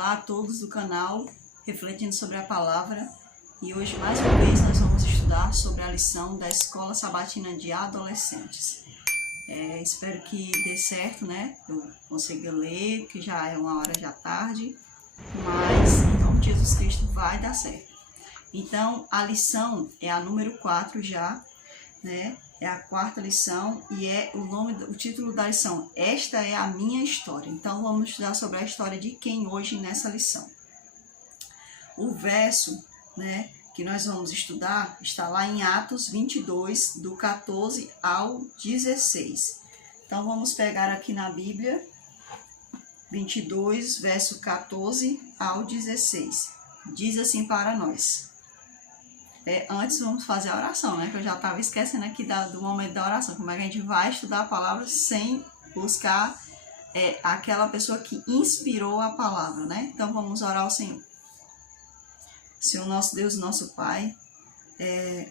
Olá a todos do canal Refletindo sobre a Palavra, e hoje mais uma vez nós vamos estudar sobre a lição da Escola Sabatina de Adolescentes. Espero que dê certo, né? Eu consiga ler, que já é uma hora já tarde, mas em nome de Jesus Cristo vai dar certo. Então a lição é a número 4 já, né? É a quarta lição e o título da lição, Esta é a Minha História. Então vamos estudar sobre a história de quem hoje nessa lição. O verso, né, que nós vamos estudar está lá em Atos 22, do 14 ao 16. Então vamos pegar aqui na Bíblia, 22, verso 14 ao 16. Diz assim para nós. Antes vamos fazer a oração, né? Que eu já estava esquecendo aqui do momento da oração. Como é que a gente vai estudar a palavra sem buscar aquela pessoa que inspirou a palavra, né? Então vamos orar ao Senhor. Senhor nosso Deus, nosso Pai,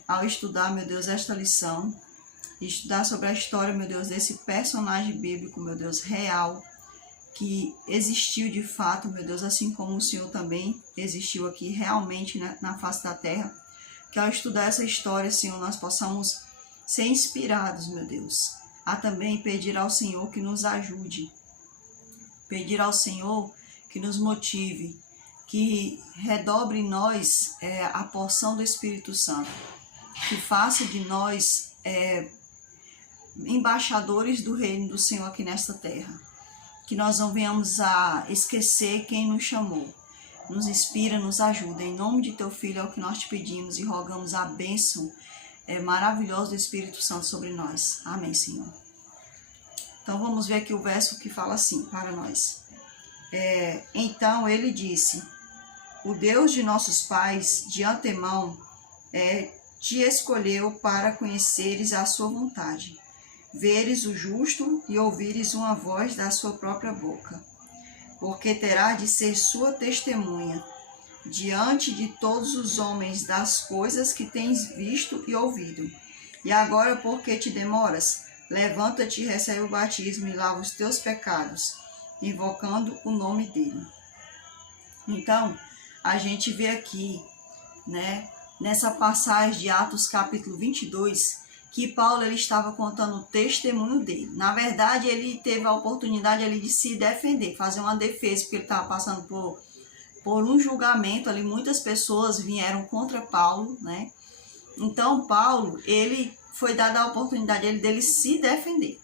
ao estudar, meu Deus, esta lição, estudar sobre a história, meu Deus, desse personagem bíblico, meu Deus, real, que existiu de fato, meu Deus, assim como o Senhor também existiu aqui realmente na face da terra. Que ao estudar essa história, Senhor, nós possamos ser inspirados, meu Deus, a também pedir ao Senhor que nos ajude, pedir ao Senhor que nos motive, que redobre em nós a porção do Espírito Santo, que faça de nós embaixadores do reino do Senhor aqui nesta terra, que nós não venhamos a esquecer quem nos chamou. Nos inspira, nos ajuda. Em nome de Teu Filho é o que nós te pedimos e rogamos a bênção maravilhosa do Espírito Santo sobre nós. Amém, Senhor. Então vamos ver aqui o verso que fala assim para nós. Então ele disse: o Deus de nossos pais de antemão te escolheu para conheceres a sua vontade, veres o justo e ouvires uma voz da sua própria boca. Porque terá de ser sua testemunha diante de todos os homens das coisas que tens visto e ouvido. E agora, por que te demoras? Levanta-te e recebe o batismo e lava os teus pecados, invocando o nome dele. Então, a gente vê aqui, né, nessa passagem de Atos capítulo 22, que Paulo ele estava contando o testemunho dele. Na verdade, ele teve a oportunidade ali de se defender, fazer uma defesa, porque ele estava passando por um julgamento ali. Muitas pessoas vieram contra Paulo, né? Então, Paulo, ele foi dada a oportunidade dele se defender.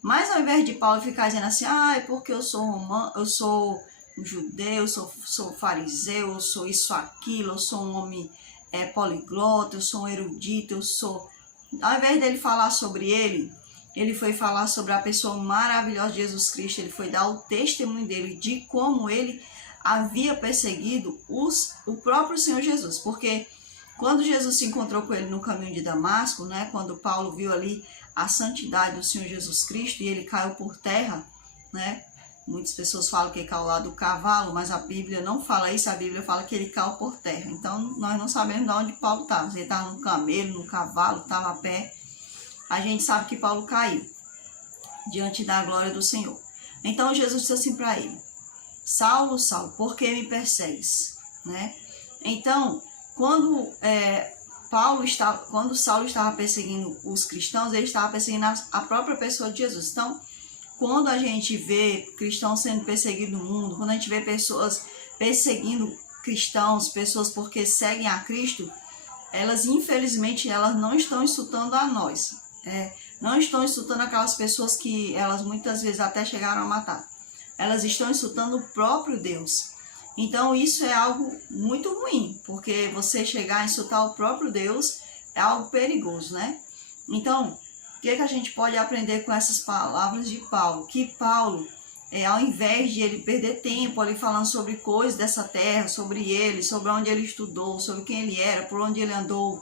Mas ao invés de Paulo ficar dizendo assim, é porque eu sou romano, eu sou um judeu, eu sou fariseu, eu sou isso, aquilo, eu sou um homem poliglota, eu sou um erudito, eu sou... Ao invés dele falar sobre ele foi falar sobre a pessoa maravilhosa de Jesus Cristo. Ele foi dar o testemunho dele de como ele havia perseguido o próprio Senhor Jesus. Porque quando Jesus se encontrou com ele no caminho de Damasco, né, quando Paulo viu ali a santidade do Senhor Jesus Cristo e ele caiu por terra, né? Muitas pessoas falam que ele caiu lá do cavalo, mas a Bíblia não fala isso, a Bíblia fala que ele caiu por terra. Então, nós não sabemos de onde Paulo estava. Se ele estava no camelo, no cavalo, estava a pé. A gente sabe que Paulo caiu diante da glória do Senhor. Então, Jesus disse assim para ele: Saulo, Saulo, por que me persegues? Né? Então, quando Saulo estava perseguindo os cristãos, ele estava perseguindo a própria pessoa de Jesus. Então, quando a gente vê cristãos sendo perseguidos no mundo, quando a gente vê pessoas perseguindo cristãos, pessoas porque seguem a Cristo, elas infelizmente elas não estão insultando a nós. Não estão insultando aquelas pessoas que elas muitas vezes até chegaram a matar. Elas estão insultando o próprio Deus. Então isso é algo muito ruim, porque você chegar a insultar o próprio Deus é algo perigoso, né? Então, o que a gente pode aprender com essas palavras de Paulo? Que Paulo, ao invés de ele perder tempo ali falando sobre coisas dessa terra, sobre ele, sobre onde ele estudou, sobre quem ele era, por onde ele andou,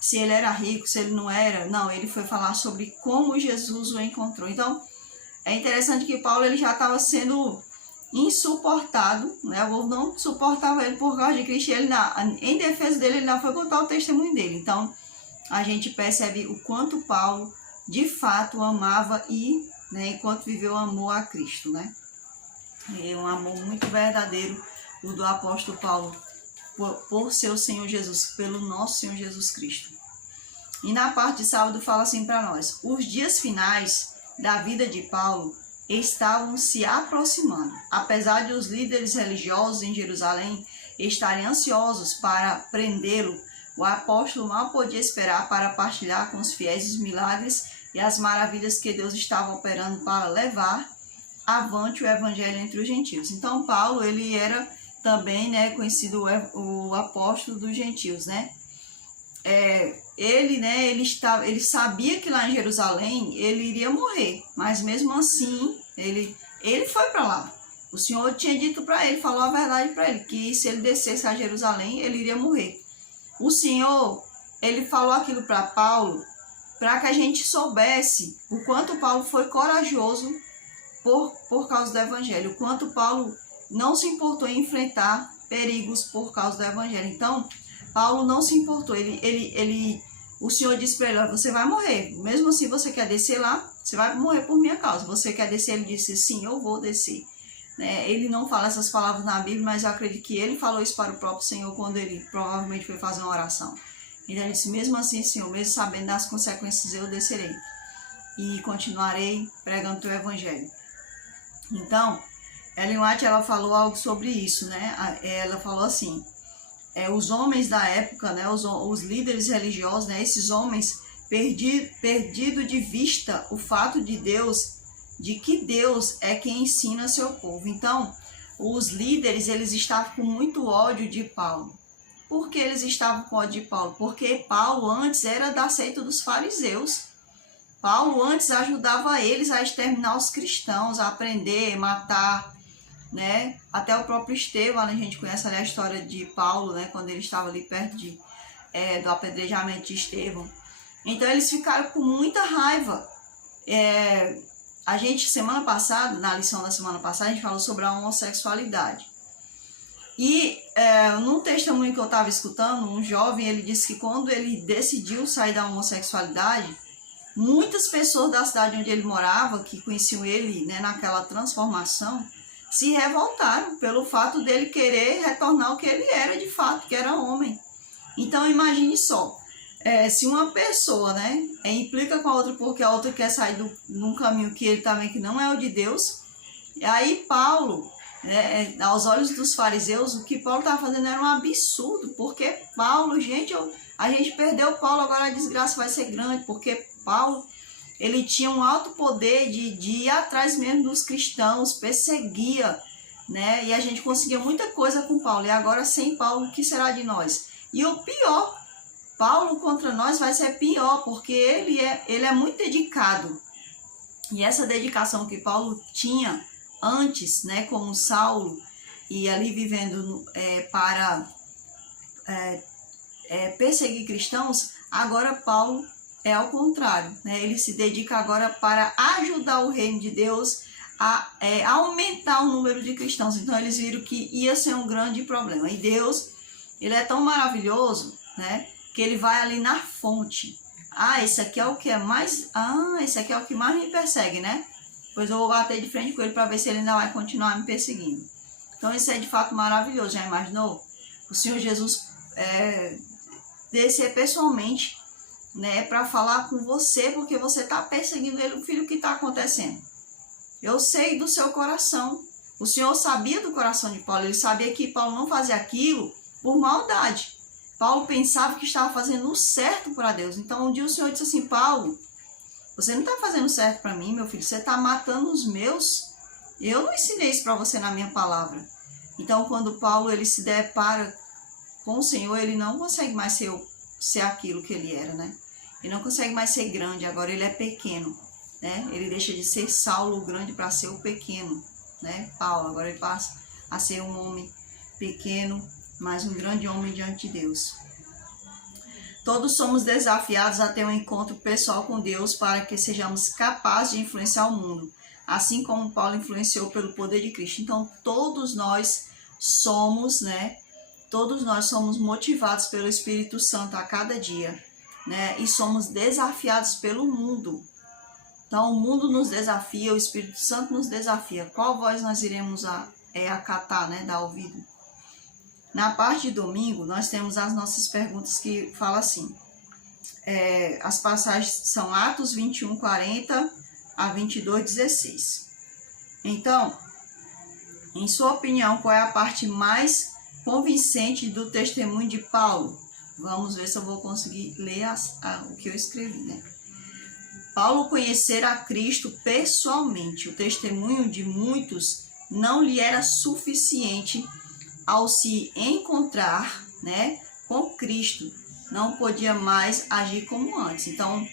se ele era rico, se ele não era, não, ele foi falar sobre como Jesus o encontrou. Então, é interessante que Paulo ele já estava sendo insuportado, né? O povo não suportava ele por causa de Cristo. Ele, em defesa dele, ele ainda foi contar o testemunho dele. Então, a gente percebe o quanto Paulo de fato amava enquanto viveu, amou a Cristo, né? É um amor muito verdadeiro o do apóstolo Paulo, por seu Senhor Jesus, pelo nosso Senhor Jesus Cristo. E na parte de sábado fala assim para nós: os dias finais da vida de Paulo estavam se aproximando. Apesar de os líderes religiosos em Jerusalém estarem ansiosos para prendê-lo, o apóstolo mal podia esperar para partilhar com os fiéis os milagres e as maravilhas que Deus estava operando para levar avante o evangelho entre os gentios. Então Paulo, ele era também, né, conhecido o apóstolo dos gentios, né? Ele sabia que lá em Jerusalém ele iria morrer, mas mesmo assim ele foi para lá. O Senhor tinha dito para ele, falou a verdade para ele, que se ele descesse a Jerusalém ele iria morrer. O Senhor, ele falou aquilo para Paulo para que a gente soubesse o quanto Paulo foi corajoso por causa do evangelho, o quanto Paulo não se importou em enfrentar perigos por causa do evangelho. Então Paulo não se importou, o Senhor disse para ele: você vai morrer, mesmo assim você quer descer lá, você vai morrer por minha causa, você quer descer? Ele disse: sim, eu vou descer. Ele não fala essas palavras na Bíblia, mas eu acredito que ele falou isso para o próprio Senhor quando ele provavelmente foi fazer uma oração. Então ele disse: mesmo assim, Senhor, mesmo sabendo das consequências, eu descerei e continuarei pregando o teu evangelho. Então, Ellen White, ela falou algo sobre isso, né? Ela falou assim: os homens da época, né, os líderes religiosos, né, esses homens perdido de vista o fato de que Deus é quem ensina seu povo. Então, os líderes, eles estavam com muito ódio de Paulo. Por que eles estavam com ódio de Paulo? Porque Paulo antes era da seita dos fariseus. Paulo antes ajudava eles a exterminar os cristãos, a prender, matar, né? Até o próprio Estevão, a gente conhece ali a história de Paulo, né? Quando ele estava ali perto do apedrejamento de Estevão. Então eles ficaram com muita raiva. A gente, semana passada, na lição da semana passada, a gente falou sobre a homossexualidade. E num testemunho que eu estava escutando, um jovem, ele disse que quando ele decidiu sair da homossexualidade, muitas pessoas da cidade onde ele morava, que conheciam ele, né, naquela transformação, se revoltaram pelo fato dele querer retornar ao que ele era de fato, que era homem. Então imagine só, se uma pessoa, né, implica com a outra porque a outra quer sair num caminho que ele também que não é o de Deus, e aí Paulo, aos olhos dos fariseus, o que Paulo estava fazendo era um absurdo, porque Paulo, gente, a gente perdeu Paulo, agora a desgraça vai ser grande, porque Paulo, ele tinha um alto poder de ir atrás mesmo dos cristãos, perseguia, né? E a gente conseguia muita coisa com Paulo. E agora, sem Paulo, o que será de nós? E o pior, Paulo contra nós vai ser pior, porque ele é muito dedicado. E essa dedicação que Paulo tinha antes, né, como Saulo, e ali vivendo para perseguir cristãos, agora Paulo é ao contrário, né? Ele se dedica agora para ajudar o reino de Deus a aumentar o número de cristãos. Então eles viram que ia ser um grande problema. E Deus, ele é tão maravilhoso, né, que ele vai ali na fonte. Esse aqui é o que é mais... esse aqui é o que mais me persegue, né? Pois eu vou bater de frente com ele para ver se ele ainda vai continuar me perseguindo. Então isso é de fato maravilhoso. Já imaginou? O Senhor Jesus descer pessoalmente, né, para falar com você, porque você está perseguindo ele. Filho, o que está acontecendo? Eu sei do seu coração. O Senhor sabia do coração de Paulo. Ele sabia que Paulo não fazia aquilo por maldade. Paulo pensava que estava fazendo o certo para Deus. Então um dia o Senhor disse assim: Paulo, você não está fazendo certo para mim, meu filho. Você está matando os meus. Eu não ensinei isso para você na minha palavra. Então quando Paulo ele se depara com o Senhor, ele não consegue mais ser aquilo que ele era, né? Ele não consegue mais ser grande, agora ele é pequeno, né? Ele deixa de ser Saulo grande para ser o pequeno, né? Paulo, agora ele passa a ser um homem pequeno, mas um grande homem diante de Deus. Todos somos desafiados a ter um encontro pessoal com Deus para que sejamos capazes de influenciar o mundo, assim como Paulo influenciou pelo poder de Cristo. Então todos nós somos, né? Todos nós somos motivados pelo Espírito Santo a cada dia, né? E somos desafiados pelo mundo. Então o mundo nos desafia, o Espírito Santo nos desafia. Qual voz nós iremos acatar, né? Dar ouvido? Na parte de domingo, nós temos as nossas perguntas que falam assim. As passagens são Atos 21, 40 a 22, 16. Então, em sua opinião, qual é a parte mais convincente do testemunho de Paulo? Vamos ver se eu vou conseguir ler o que eu escrevi, né? Paulo conhecer a Cristo pessoalmente. O testemunho de muitos não lhe era suficiente ao se encontrar, né, com Cristo. Não podia mais agir como antes. Então,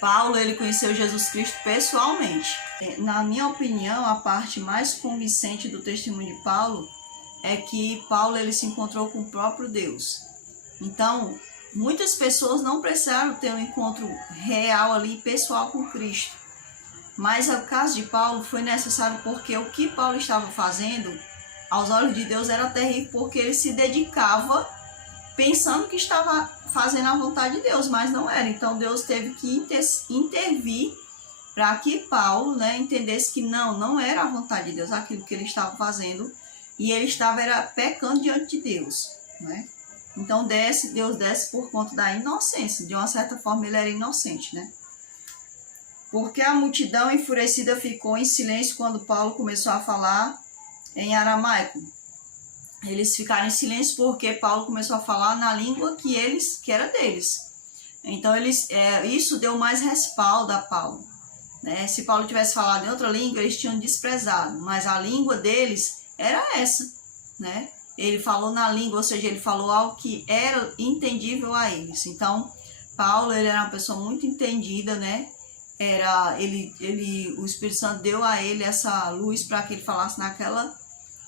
Paulo, ele conheceu Jesus Cristo pessoalmente. Na minha opinião, a parte mais convincente do testemunho de Paulo é que Paulo, ele se encontrou com o próprio Deus. Então, muitas pessoas não precisaram ter um encontro real ali, pessoal com Cristo. Mas o caso de Paulo foi necessário porque o que Paulo estava fazendo, aos olhos de Deus, era terrível, porque ele se dedicava pensando que estava fazendo a vontade de Deus, mas não era. Então Deus teve que intervir para que Paulo, né, entendesse que não era a vontade de Deus aquilo que ele estava fazendo, e ele estava pecando diante de Deus, né? Então Deus desce por conta da inocência. De uma certa forma ele era inocente, né? Porque a multidão enfurecida ficou em silêncio quando Paulo começou a falar em aramaico. Eles ficaram em silêncio porque Paulo começou a falar na língua que era deles. Então isso deu mais respaldo a Paulo, né? Se Paulo tivesse falado em outra língua, eles tinham desprezado, mas a língua deles era essa, né? Ele falou na língua, ou seja, ele falou algo que era entendível a eles. Então, Paulo, ele era uma pessoa muito entendida, né? O Espírito Santo deu a ele essa luz para que ele falasse naquela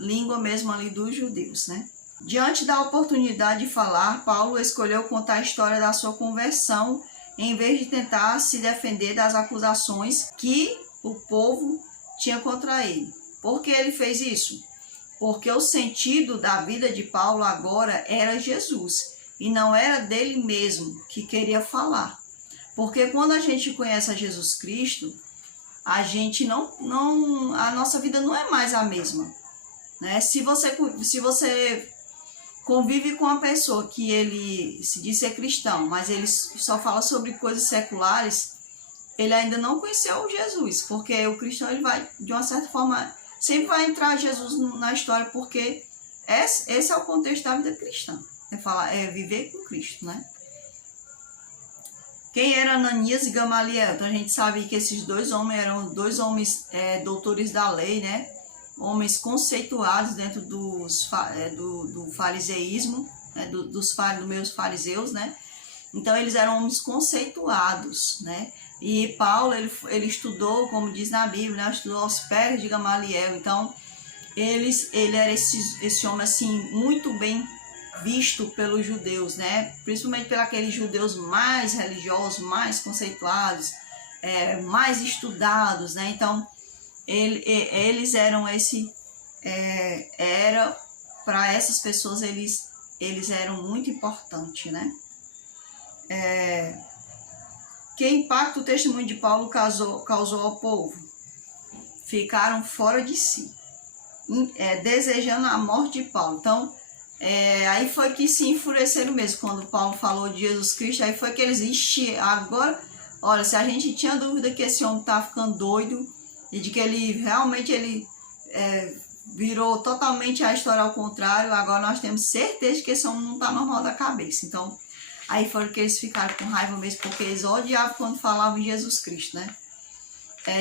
língua mesmo ali dos judeus, né? Diante da oportunidade de falar, Paulo escolheu contar a história da sua conversão, em vez de tentar se defender das acusações que o povo tinha contra ele. Por que ele fez isso? Porque o sentido da vida de Paulo agora era Jesus, e não era dele mesmo que queria falar. Porque quando a gente conhece a Jesus Cristo, a gente a nossa vida não é mais a mesma, né? Se você convive com uma pessoa que ele se diz ser cristão, mas ele só fala sobre coisas seculares, ele ainda não conheceu Jesus, porque o cristão, ele vai, de uma certa forma, sempre vai entrar Jesus na história, porque esse é o contexto da vida cristã, é viver com Cristo, né? Quem era Ananias e Gamaliel? Então a gente sabe que esses dois homens eram dois homens doutores da lei, né? Homens conceituados dentro do fariseísmo, né? dos meus fariseus, né? Então eles eram homens conceituados, né? E Paulo, ele estudou, como diz na Bíblia, né? Estudou aos pés de Gamaliel. Então ele era esse homem assim muito bem visto pelos judeus, né? Principalmente pelos aqueles judeus mais religiosos, mais conceituados, mais estudados, né? Então eles eram para essas pessoas eles eram muito importantes, né? Que impacto o testemunho de Paulo causou ao povo? Ficaram fora de si, desejando a morte de Paulo. Então aí foi que se enfureceram mesmo, quando Paulo falou de Jesus Cristo. Aí foi que eles, agora, olha, se a gente tinha dúvida que esse homem tá ficando doido, e de que ele realmente virou totalmente a história ao contrário, agora nós temos certeza que esse homem não tá normal da cabeça. Então, aí foi que eles ficaram com raiva mesmo, porque eles odiavam quando falavam em Jesus Cristo, né?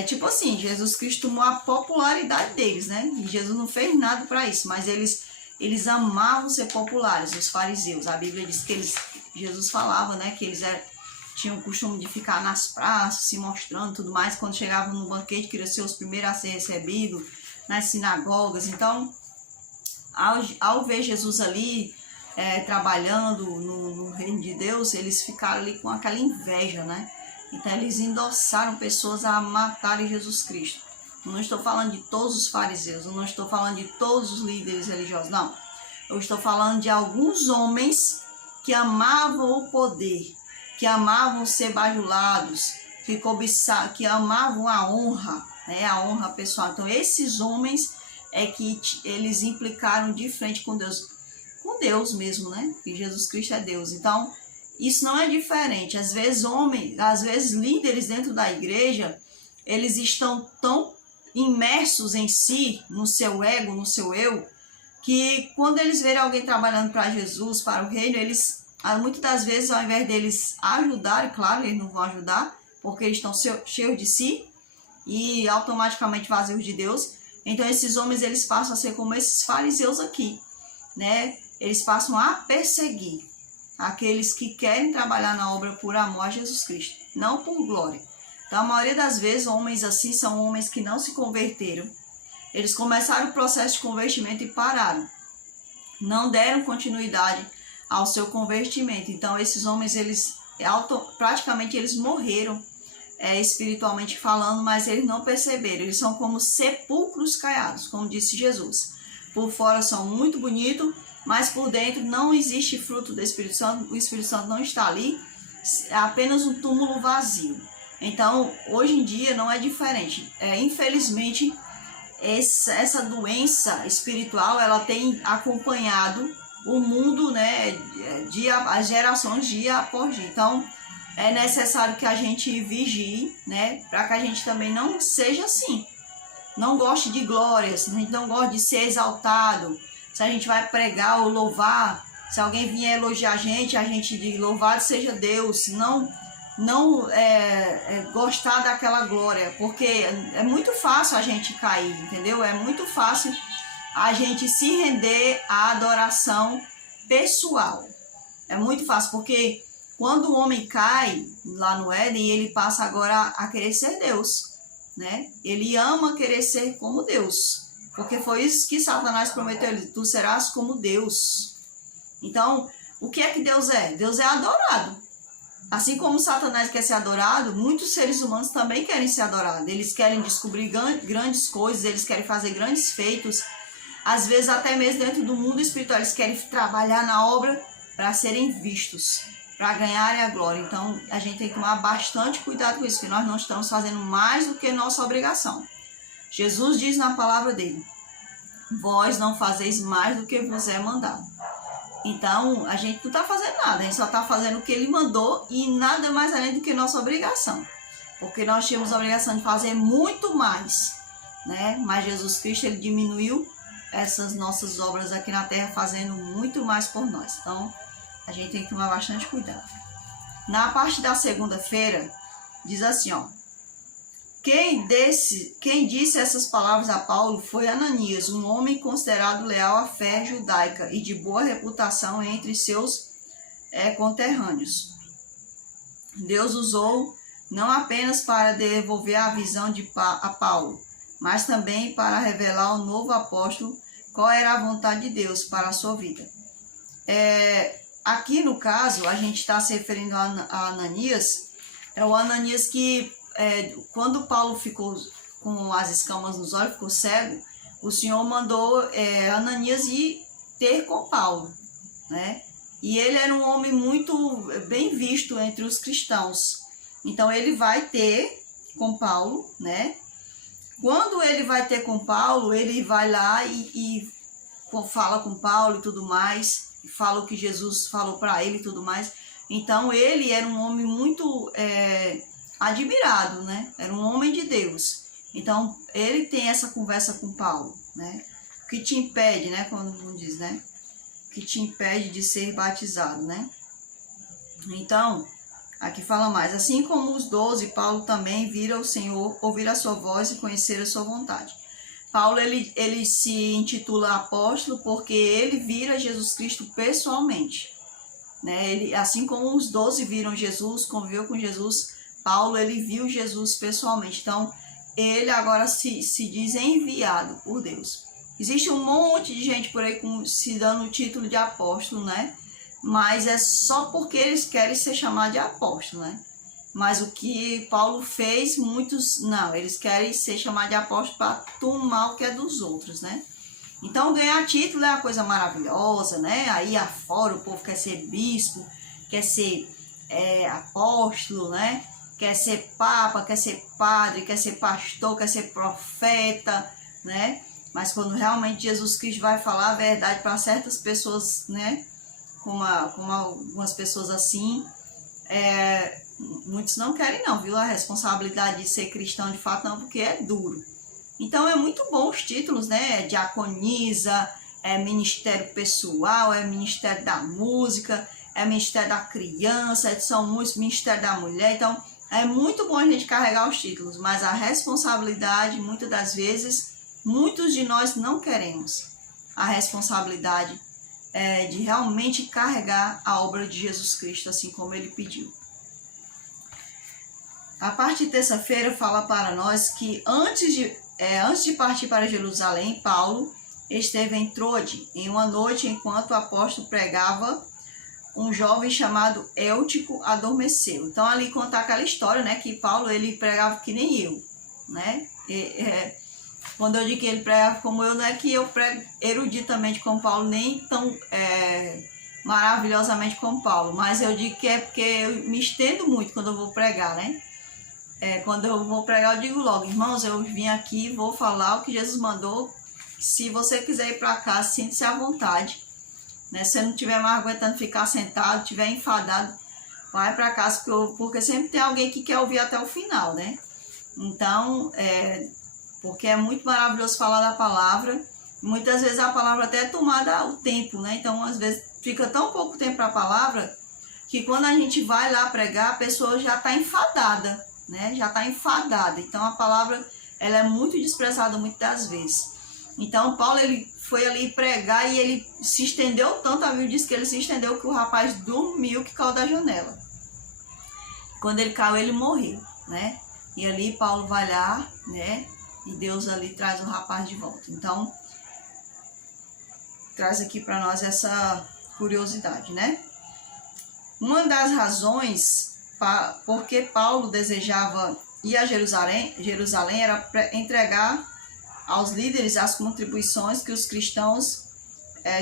Tipo assim, Jesus Cristo tomou a popularidade deles, né? E Jesus não fez nada para isso, mas eles amavam ser populares, os fariseus. A Bíblia diz que Jesus falava, né, que eles tinham o costume de ficar nas praças, se mostrando e tudo mais. Quando chegavam no banquete, queriam ser os primeiros a ser recebidos nas sinagogas. Então, ao ver Jesus ali trabalhando no reino de Deus, eles ficaram ali com aquela inveja, né? Então, eles endossaram pessoas a matarem Jesus Cristo. Eu não estou falando de todos os fariseus, eu não estou falando de todos os líderes religiosos, não. Eu estou falando de alguns homens que amavam o poder, que amavam ser bajulados, que amavam a honra, né? A honra pessoal. Então, esses homens que eles implicaram de frente com Deus. com Deus mesmo, né? Que Jesus Cristo é Deus. Então, isso não é diferente. Às vezes líderes dentro da igreja, eles estão tão imersos em si, no seu ego, no seu eu, que quando eles verem alguém trabalhando para Jesus, para o reino, eles, muitas das vezes, ao invés deles ajudarem, claro, eles não vão ajudar, porque eles estão cheios de si e automaticamente vazios de Deus. Então, esses homens, eles passam a ser como esses fariseus aqui, né? Eles passam a perseguir aqueles que querem trabalhar na obra por amor a Jesus Cristo, não por glória. Então, a maioria das vezes, homens assim são homens que não se converteram. Eles começaram o processo de convertimento e pararam. Não deram continuidade ao seu convertimento. Então, esses homens, praticamente eles morreram espiritualmente falando, mas eles não perceberam. Eles são como sepulcros caiados, como disse Jesus. Por fora são muito bonitos, mas por dentro não existe fruto do Espírito Santo. O Espírito Santo não está ali, é apenas um túmulo vazio. Então, hoje em dia não é diferente. Infelizmente, essa doença espiritual, ela tem acompanhado o mundo, né, as gerações dia após dia. Então, é necessário que a gente vigie, né, para que a gente também não seja assim. Não goste de glórias, a gente não gosta de ser exaltado. Se a gente vai pregar ou louvar, se alguém vier elogiar a gente diz louvado seja Deus. Não gostar daquela glória, porque é muito fácil a gente cair, entendeu? É muito fácil a gente se render à adoração pessoal. É muito fácil, porque quando o homem cai lá no Éden, ele passa agora a querer ser Deus, né? Ele ama querer ser como Deus, porque foi isso que Satanás prometeu a ele: tu serás como Deus. Então, o que é que Deus é? Deus é adorado. Assim como Satanás quer ser adorado, muitos seres humanos também querem ser adorados. Eles querem descobrir grandes coisas, eles querem fazer grandes feitos. Às vezes, até mesmo dentro do mundo espiritual, eles querem trabalhar na obra para serem vistos, para ganharem a glória. Então, a gente tem que tomar bastante cuidado com isso, que nós não estamos fazendo mais do que nossa obrigação. Jesus diz na palavra dele: vós não fazeis mais do que vos é mandado. Então, a gente não está fazendo nada, a gente só está fazendo o que ele mandou e nada mais além do que nossa obrigação. Porque nós tínhamos a obrigação de fazer muito mais, né? Mas Jesus Cristo, ele diminuiu essas nossas obras aqui na terra, fazendo muito mais por nós. Então, a gente tem que tomar bastante cuidado. Na parte da segunda-feira, diz assim, ó: quem disse essas palavras a Paulo foi Ananias, um homem considerado leal à fé judaica e de boa reputação entre seus conterrâneos. Deus usou não apenas para devolver a visão a Paulo, mas também para revelar ao novo apóstolo qual era a vontade de Deus para a sua vida. Aqui no caso, a gente está se referindo a Ananias. É o Ananias que quando Paulo ficou com as escamas nos olhos, ficou cego, o Senhor mandou Ananias ir ter com Paulo, né? E ele era um homem muito bem visto entre os cristãos. Então ele vai ter com Paulo, né? Quando ele vai ter com Paulo, ele vai lá e fala com Paulo e tudo mais, fala o que Jesus falou para ele e tudo mais. Então ele era um homem muito admirado, né? Era um homem de Deus. Então, ele tem essa conversa com Paulo, né? O que te impede, né? Quando diz, né? O que te impede de ser batizado, né? Então, aqui fala mais: assim como os 12, Paulo também vira o Senhor, ouvir a sua voz e conhecer a sua vontade. Paulo, ele se intitula apóstolo porque ele vira Jesus Cristo pessoalmente, né? Ele, assim como os 12 viram Jesus, conviveu com Jesus, Paulo, ele viu Jesus pessoalmente. Então, ele agora se diz enviado por Deus. Existe um monte de gente por aí se dando o título de apóstolo, né? Mas é só porque eles querem ser chamados de apóstolo, né? Mas o que Paulo fez, muitos não. Eles querem ser chamados de apóstolo para tomar o que é dos outros, né? Então, ganhar título é uma coisa maravilhosa, né? Aí afora o povo quer ser bispo, quer ser apóstolo, né? Quer ser papa, quer ser padre, quer ser pastor, quer ser profeta, né? Mas quando realmente Jesus Cristo vai falar a verdade para certas pessoas, né? Como algumas pessoas assim, muitos não querem não, viu? A responsabilidade de ser cristão de fato não, porque é duro. Então é muito bom os títulos, né? Diaconisa, ministério pessoal, ministério da música, ministério da criança, são muitos, ministério da mulher. Então é muito bom a gente carregar os títulos, mas a responsabilidade, muitas das vezes, muitos de nós não queremos a responsabilidade de realmente carregar a obra de Jesus Cristo, assim como ele pediu. A parte de terça-feira fala para nós que antes de partir para Jerusalém, Paulo esteve em Trode em uma noite enquanto o apóstolo pregava. Um jovem chamado Eutico adormeceu. Então ali conta aquela história, né, que Paulo ele pregava que nem eu, né? Quando eu digo que ele pregava como eu, não é que eu prego eruditamente como Paulo, nem tão maravilhosamente como Paulo, mas eu digo que é porque eu me estendo muito quando eu vou pregar, né? Quando eu vou pregar, eu digo logo, irmãos, eu vim aqui, vou falar o que Jesus mandou. Se você quiser ir para casa, sinta-se à vontade. Né? Se você não estiver mais aguentando ficar sentado, estiver enfadado, vai para casa, porque sempre tem alguém que quer ouvir até o final, né? Então, porque é muito maravilhoso falar da palavra. Muitas vezes a palavra até é tomada o tempo, né? Então, às vezes, fica tão pouco tempo para a palavra, que quando a gente vai lá pregar, a pessoa já está enfadada, né? Já está enfadada. Então, a palavra, ela é muito desprezada muitas das vezes. Então, Paulo, ele foi ali pregar e ele se estendeu tanto, a Bíblia diz que ele se estendeu que o rapaz dormiu, que caiu da janela. Quando ele caiu, ele morreu, né? E ali Paulo vai lá, né? E Deus ali traz o rapaz de volta. Então, traz aqui para nós essa curiosidade, né? Uma das razões porque Paulo desejava ir a Jerusalém era para entregar aos líderes as contribuições que os cristãos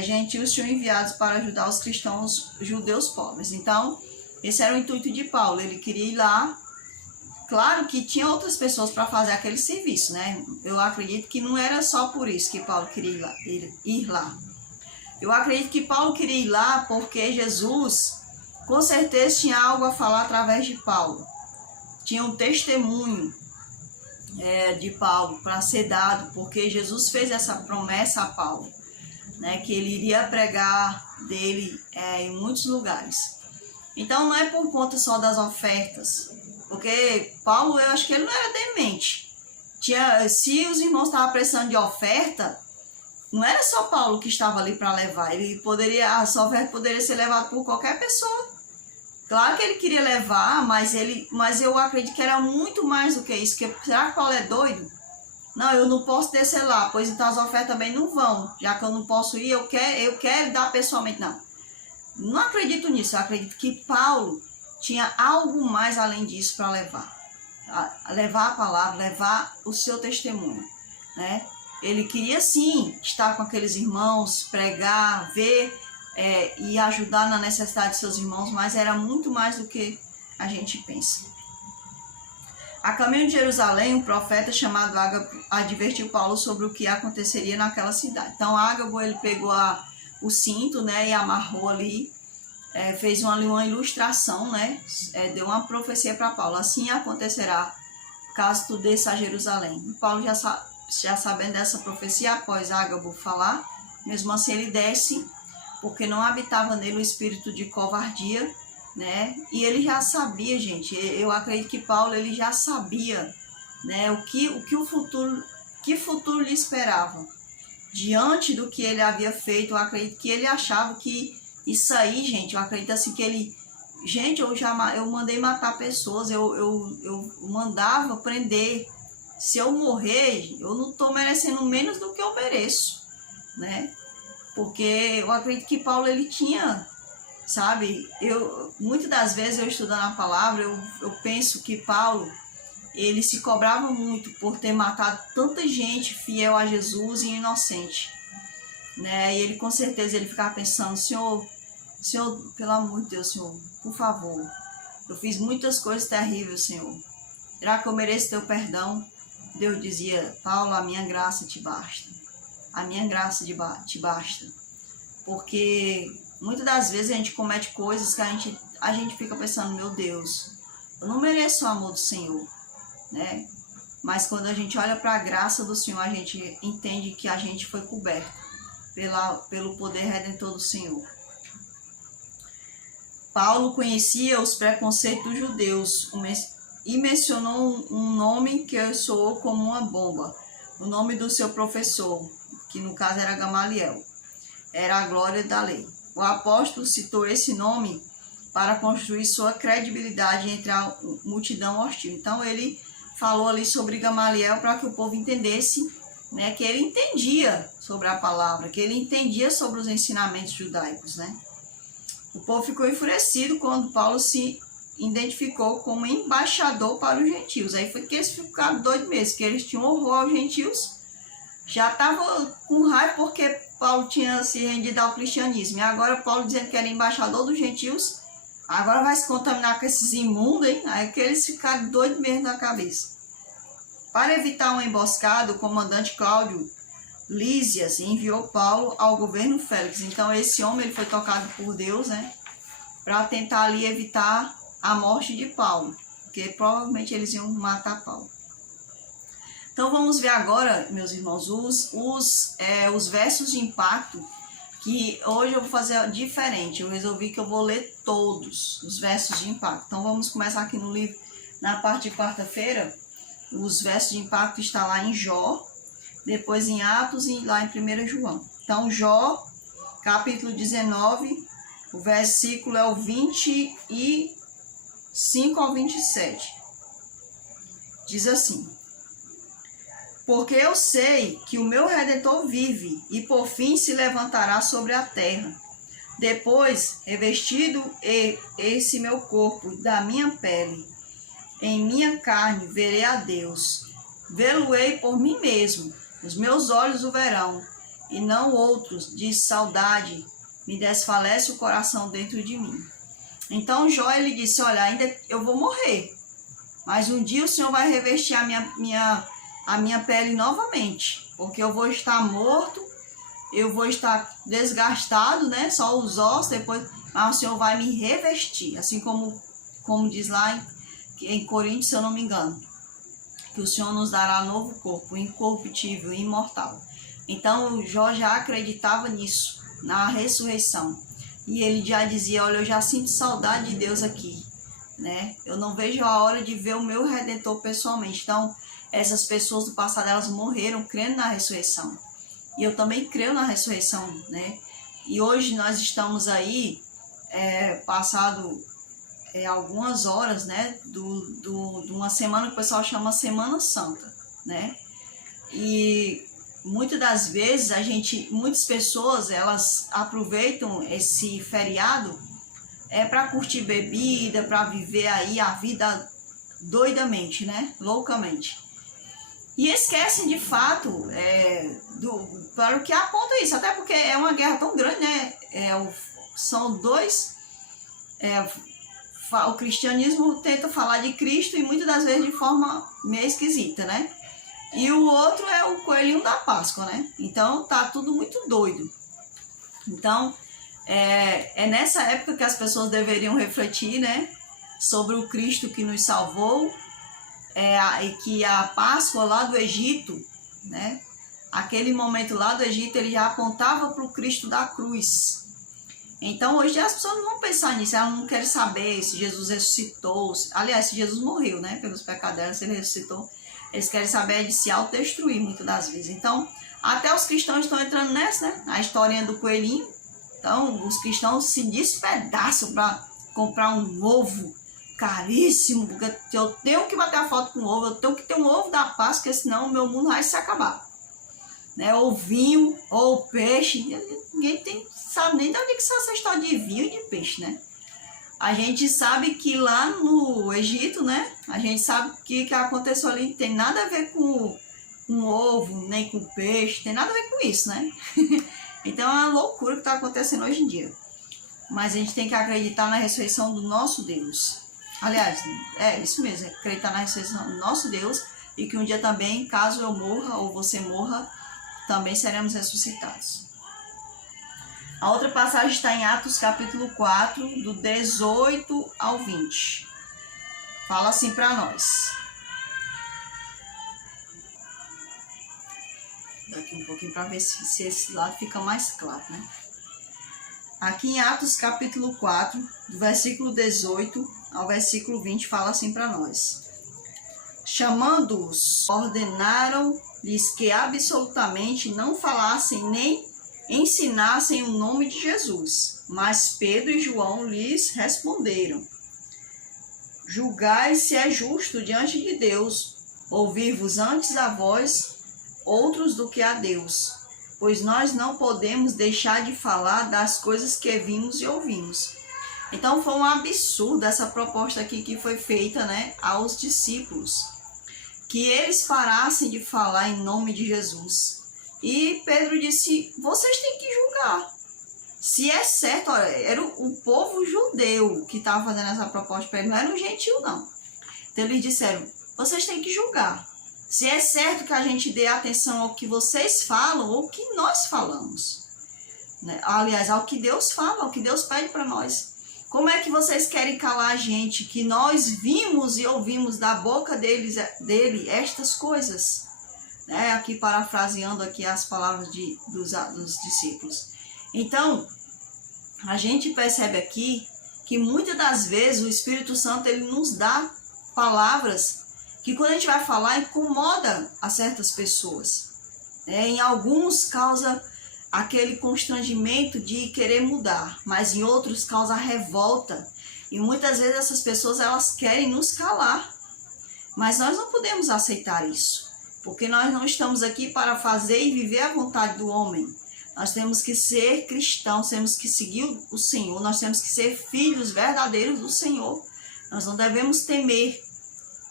gentios tinham enviados para ajudar os cristãos judeus pobres. Então, esse era o intuito de Paulo. Ele queria ir lá. Claro que tinha outras pessoas para fazer aquele serviço, né? Eu acredito que não era só por isso que Paulo queria ir lá. Eu acredito que Paulo queria ir lá porque Jesus, com certeza, tinha algo a falar através de Paulo. Tinha um testemunho de Paulo para ser dado, porque Jesus fez essa promessa a Paulo, né, que ele iria pregar dele em muitos lugares. Então não é por conta só das ofertas, porque Paulo, eu acho que ele não era demente. Se os irmãos estavam precisando de oferta, não era só Paulo que estava ali para levar. Essa oferta poderia ser levada por qualquer pessoa. Claro que ele queria levar, mas eu acredito que era muito mais do que isso. Será que Paulo é doido? Não, eu não posso descer lá, pois então as ofertas também não vão. Já que eu não posso ir, eu quero dar pessoalmente. Não acredito nisso. Eu acredito que Paulo tinha algo mais além disso para levar. Levar a palavra, levar o seu testemunho, né? Ele queria sim estar com aqueles irmãos, pregar, ver e ajudar na necessidade de seus irmãos, mas era muito mais do que a gente pensa. A caminho de Jerusalém, um profeta chamado Ágabo advertiu Paulo sobre o que aconteceria naquela cidade. Então Ágabo, ele pegou o cinto, né, e amarrou ali, fez uma ilustração, né, deu uma profecia para Paulo. Assim acontecerá caso tu desça a Jerusalém. E Paulo já sabendo dessa profecia, após Ágabo falar, mesmo assim ele desce, porque não habitava nele o espírito de covardia, né? E ele já sabia, gente, eu acredito que Paulo, ele já sabia, né, que futuro lhe esperava. Diante do que ele havia feito, eu acredito que ele achava que isso aí, gente, eu acredito assim que ele... Gente, eu mandei matar pessoas, eu mandava prender. Se eu morrer, eu não estou merecendo menos do que eu mereço, né? Porque eu acredito que Paulo, ele tinha, sabe? Muitas das vezes, eu estudando a palavra, eu penso que Paulo, ele se cobrava muito por ter matado tanta gente fiel a Jesus e inocente, né? E ele, com certeza, ele ficava pensando, Senhor, pelo amor de Deus, Senhor, por favor, eu fiz muitas coisas terríveis, Senhor. Será que eu mereço teu perdão? Deus dizia, Paulo, a minha graça te basta. a minha graça te basta. Porque muitas das vezes a gente comete coisas que a gente fica pensando, meu Deus, eu não mereço o amor do Senhor, né? Mas quando a gente olha para a graça do Senhor, a gente entende que a gente foi coberto pelo poder redentor do Senhor. Paulo conhecia os preconceitos dos judeus e mencionou um nome que soou como uma bomba. O nome do seu professor, que no caso era Gamaliel, era a glória da lei. O apóstolo citou esse nome para construir sua credibilidade entre a multidão hostil. Então ele falou ali sobre Gamaliel para que o povo entendesse, né, que ele entendia sobre a palavra, que ele entendia sobre os ensinamentos judaicos, né? O povo ficou enfurecido quando Paulo se identificou como embaixador para os gentios. Aí foi que eles ficaram doidos mesmo, que eles tinham horror aos gentios, já estavam com raiva porque Paulo tinha se rendido ao cristianismo. E agora Paulo dizendo que era embaixador dos gentios, agora vai se contaminar com esses imundos, hein? Aí que eles ficaram doidos mesmo na cabeça. Para evitar uma emboscada, o comandante Cláudio Lísias enviou Paulo ao governo Félix. Então esse homem ele foi tocado por Deus, né, para tentar ali evitar a morte de Paulo, porque provavelmente eles iam matar Paulo. Então vamos ver agora, meus irmãos, os versos de impacto, que hoje eu vou fazer diferente. Eu resolvi que eu vou ler todos os versos de impacto. Então vamos começar aqui no livro, na parte de quarta-feira. Os versos de impacto estão lá em Jó, depois em Atos e lá em 1 João. Então Jó, capítulo 19, o versículo é o 25 ao 27. Diz assim: porque eu sei que o meu Redentor vive e por fim se levantará sobre a terra. Depois, revestido esse meu corpo da minha pele, em minha carne verei a Deus. Vê-lo-ei por mim mesmo, os meus olhos o verão, e não outros. De saudade me desfalece o coração dentro de mim. Então Jó ele disse: olha, ainda eu vou morrer, mas um dia o Senhor vai revestir a minha pele novamente, porque eu vou estar morto, eu vou estar desgastado, né? Só os ossos depois, mas o Senhor vai me revestir, assim como diz lá em Coríntios, se eu não me engano, que o Senhor nos dará novo corpo, incorruptível, imortal. Então Jó já acreditava nisso, na ressurreição, e ele já dizia: olha, eu já sinto saudade de Deus aqui, né? Eu não vejo a hora de ver o meu Redentor pessoalmente. Então essas pessoas do passado, elas morreram crendo na ressurreição, e eu também creio na ressurreição, né? E hoje nós estamos aí, passado algumas horas, né, de uma semana que o pessoal chama Semana Santa, né? E muitas das vezes muitas pessoas, elas aproveitam esse feriado para curtir bebida, para viver aí a vida doidamente, né, loucamente. E esquecem de fato para o que aponta isso, até porque é uma guerra tão grande, né? São dois. O cristianismo tenta falar de Cristo e muitas das vezes de forma meio esquisita, né? E o outro é o coelhinho da Páscoa, né? Então tá tudo muito doido. Então é nessa época que as pessoas deveriam refletir, né, sobre o Cristo que nos salvou, e que a Páscoa lá do Egito, né? Aquele momento lá do Egito, ele já apontava para o Cristo da cruz. Então hoje as pessoas não vão pensar nisso, elas não querem saber se Jesus ressuscitou. Aliás, se Jesus morreu, né, pelos pecados delas, se ele ressuscitou, eles querem saber de se autodestruir muitas das vezes. Então até os cristãos estão entrando nessa, né? A historinha do coelhinho. Então os cristãos se despedaçam para comprar um ovo caríssimo, porque eu tenho que bater a foto com o ovo, eu tenho que ter um ovo da Páscoa, porque senão o meu mundo vai se acabar, né? Ou vinho, ou peixe, ninguém sabe nem de onde que sai essa história de vinho e de peixe, né? A gente sabe que lá no Egito, né, a gente sabe que aconteceu ali, não tem nada a ver com ovo, nem com peixe, tem nada a ver com isso, né? Então é uma loucura que está acontecendo hoje em dia. Mas a gente tem que acreditar na ressurreição do nosso Deus. Aliás, é isso mesmo, acreditar na ressurreição do nosso Deus, e que um dia também, caso eu morra ou você morra, também seremos ressuscitados. A outra passagem está em Atos capítulo 4, do 18 ao 20. Fala assim para nós. Daqui um pouquinho para ver se esse lado fica mais claro, né? Aqui em Atos capítulo 4, do versículo 18 ao versículo 20, fala assim para nós. Chamando-os, ordenaram-lhes que absolutamente não falassem nem ensinassem o nome de Jesus. Mas Pedro e João lhes responderam: julgai se é justo diante de Deus ouvir-vos antes a vós outros do que a Deus, pois nós não podemos deixar de falar das coisas que vimos e ouvimos. Então foi um absurdo essa proposta aqui que foi feita, né, aos discípulos, que eles parassem de falar em nome de Jesus. E Pedro disse: vocês têm que julgar se é certo. Olha, era o povo judeu que estava fazendo essa proposta para ele, não era um gentil não. Então eles disseram: vocês têm que julgar se é certo que a gente dê atenção ao que vocês falam ou que nós falamos, né? Aliás, ao que Deus fala, ao que Deus pede para nós. Como é que vocês querem calar a gente que nós vimos e ouvimos da boca dele estas coisas? Né? Aqui parafraseando aqui as palavras dos discípulos. Então, a gente percebe aqui que muitas das vezes o Espírito Santo ele nos dá palavras que quando a gente vai falar incomoda a certas pessoas. Em alguns causa aquele constrangimento de querer mudar, mas em outros causa revolta. E muitas vezes essas pessoas elas querem nos calar. Mas nós não podemos aceitar isso, porque nós não estamos aqui para fazer e viver a vontade do homem. Nós temos que ser cristãos, temos que seguir o Senhor, nós temos que ser filhos verdadeiros do Senhor. Nós não devemos temer.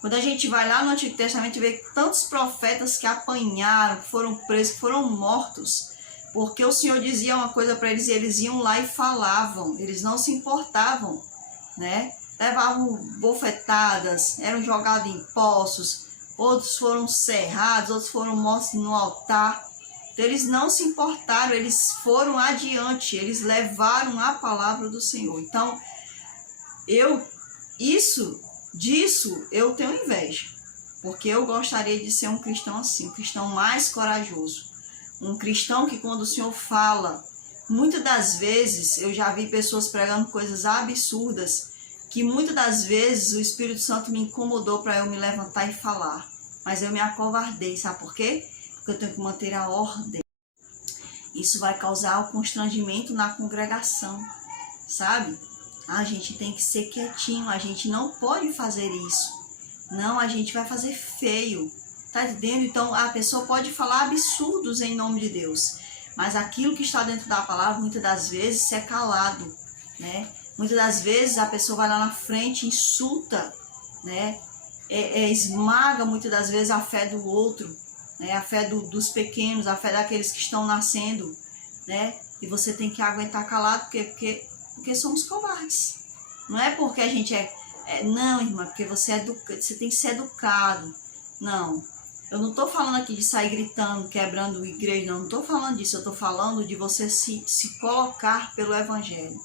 Quando a gente vai lá no Antigo Testamento, vê tantos profetas que apanharam, que foram presos, que foram mortos, porque o Senhor dizia uma coisa para eles e eles iam lá e falavam, eles não se importavam, né? Levavam bofetadas, eram jogados em poços, outros foram cerrados, outros foram mortos no altar. Então, eles não se importaram, eles foram adiante, eles levaram a palavra do Senhor. Então, disso eu tenho inveja, porque eu gostaria de ser um cristão assim, um cristão mais corajoso, um cristão que quando o Senhor fala, muitas das vezes eu já vi pessoas pregando coisas absurdas, que muitas das vezes o Espírito Santo me incomodou para eu me levantar e falar, mas eu me acovardei, sabe por quê? Porque eu tenho que manter a ordem. Isso vai causar o constrangimento na congregação, sabe? A gente tem que ser quietinho, a gente não pode fazer isso. Não, a gente vai fazer feio, tá entendendo? Então a pessoa pode falar absurdos em nome de Deus, mas aquilo que está dentro da palavra, muitas das vezes, é calado, né? Muitas das vezes a pessoa vai lá na frente, insulta, né? Esmaga muitas das vezes a fé do outro, né? A fé dos pequenos, a fé daqueles que estão nascendo, né? E você tem que aguentar calado, porque somos covardes. Não é porque a gente não, irmã, porque você tem que ser educado. Não, eu não estou falando aqui de sair gritando, quebrando igreja, não estou falando disso. Eu estou falando de você se colocar pelo evangelho,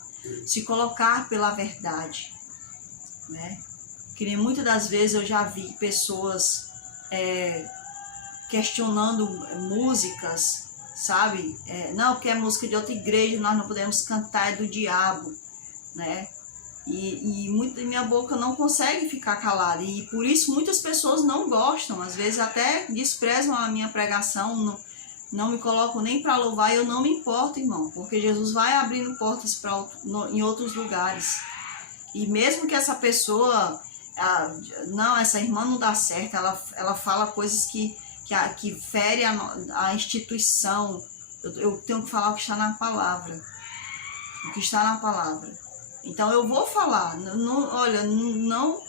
se colocar pela verdade, né? Que nem muitas das vezes eu já vi pessoas questionando músicas, sabe? Não, porque é música de outra igreja, nós não podemos cantar, é do diabo, né? E minha boca não consegue ficar calada, e por isso muitas pessoas não gostam, às vezes até desprezam a minha pregação, não me colocam nem para louvar, e eu não me importo, irmão, porque Jesus vai abrindo portas em outros lugares. E mesmo que essa pessoa, não, essa irmã não dá certo, ela fala coisas que fere a instituição, eu tenho que falar o que está na palavra, o que está na palavra. Então eu vou falar, olha, não,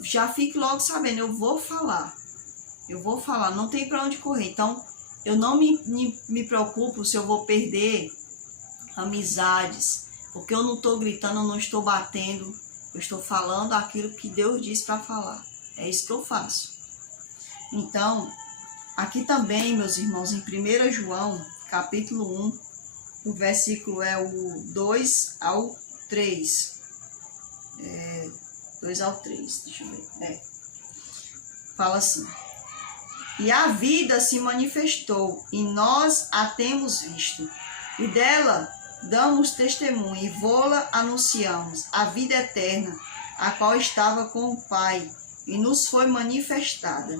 já fique logo sabendo, eu vou falar, não tem para onde correr. Então eu não me preocupo se eu vou perder amizades, porque eu não estou gritando, eu não estou batendo, eu estou falando aquilo que Deus disse para falar, é isso que eu faço. Então, Aqui também, meus irmãos, em 1 João, capítulo 1, o versículo é o 2 ao 3. 2 ao 3, deixa eu ver. Fala assim: e a vida se manifestou, e nós a temos visto, e dela damos testemunho, e vô-la anunciamos, a vida eterna, a qual estava com o Pai, e nos foi manifestada.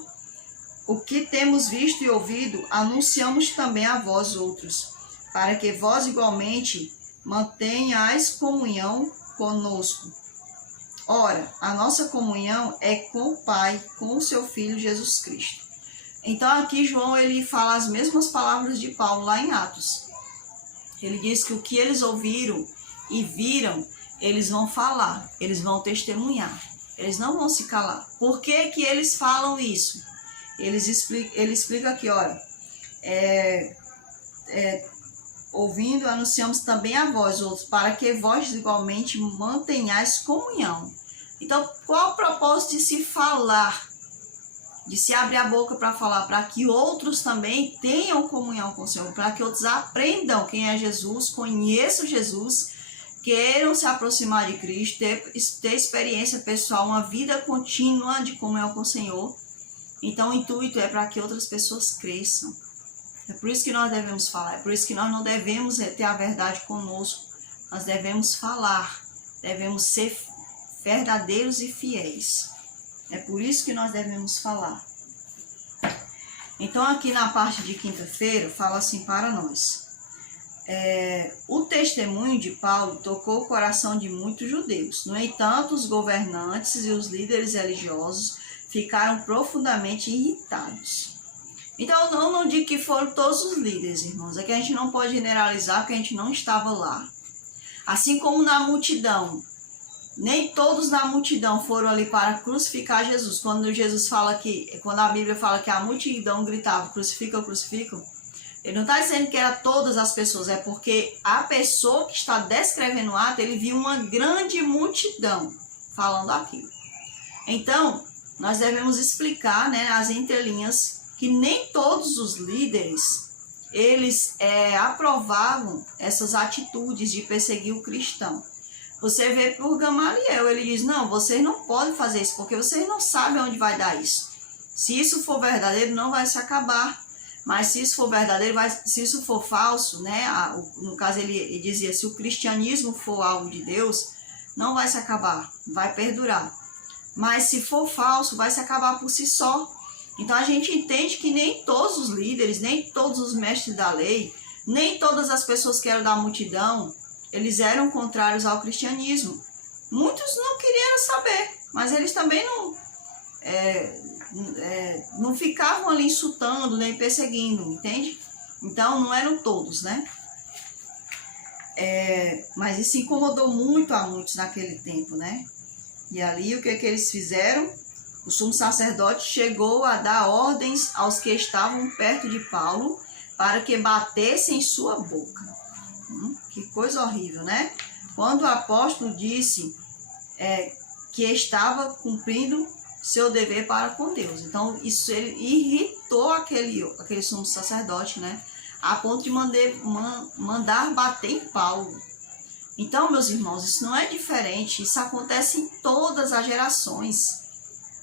O que temos visto e ouvido, anunciamos também a vós outros, para que vós igualmente mantenhais comunhão conosco. Ora, a nossa comunhão é com o Pai, com o seu Filho Jesus Cristo. Então aqui João ele fala as mesmas palavras de Paulo lá em Atos. Ele diz que o que eles ouviram e viram, eles vão falar, eles vão testemunhar, eles não vão se calar. Por que que eles falam isso? Ele explica aqui, olha, ouvindo, anunciamos também a vós outros, para que vós igualmente mantenhais comunhão. Então, qual o propósito de se falar? De se abrir a boca para falar, para que outros também tenham comunhão com o Senhor, para que outros aprendam quem é Jesus, conheçam Jesus, queiram se aproximar de Cristo, ter experiência pessoal, uma vida contínua de comunhão com o Senhor. Então o intuito é para que outras pessoas cresçam. É por isso que nós devemos falar, é por isso que nós não devemos ter a verdade conosco, nós devemos falar, devemos ser verdadeiros e fiéis. É por isso que nós devemos falar. Então aqui na parte de quinta-feira, fala assim para nós. O testemunho de Paulo tocou o coração de muitos judeus. No entanto, os governantes e os líderes religiosos ficaram profundamente irritados. Então eu não digo que foram todos os líderes, irmãos. É que a gente não pode generalizar porque a gente não estava lá. Assim como na multidão. Nem todos na multidão foram ali para crucificar Jesus. Quando Jesus fala que, quando a Bíblia fala que a multidão gritava, crucificam, crucificam, ele não está dizendo que era todas as pessoas, é porque a pessoa que está descrevendo o ato, ele viu uma grande multidão falando aquilo. Então, nós devemos explicar, né, as entrelinhas, que nem todos os líderes, eles aprovavam essas atitudes de perseguir o cristão. Você vê por Gamaliel, ele diz, não, vocês não podem fazer isso, porque vocês não sabem onde vai dar isso. Se isso for verdadeiro, não vai se acabar. Mas se isso for verdadeiro, se isso for falso, né? No caso ele dizia, se o cristianismo for algo de Deus, não vai se acabar, vai perdurar. Mas se for falso, vai se acabar por si só. Então a gente entende que nem todos os líderes, nem todos os mestres da lei, nem todas as pessoas que eram da multidão, eles eram contrários ao cristianismo. Muitos não queriam saber, mas eles também não ficavam ali insultando, nem perseguindo, entende? Então não eram todos, né? Mas isso incomodou muito a muitos naquele tempo, né? E ali o que eles fizeram? O sumo sacerdote chegou a dar ordens aos que estavam perto de Paulo para que batessem em sua boca. Que coisa horrível, né? Quando o apóstolo disse que estava cumprindo seu dever para com Deus. Então, isso ele irritou aquele sumo sacerdote, né? A ponto de mandar bater em Paulo. Então, meus irmãos, isso não é diferente. Isso acontece em todas as gerações.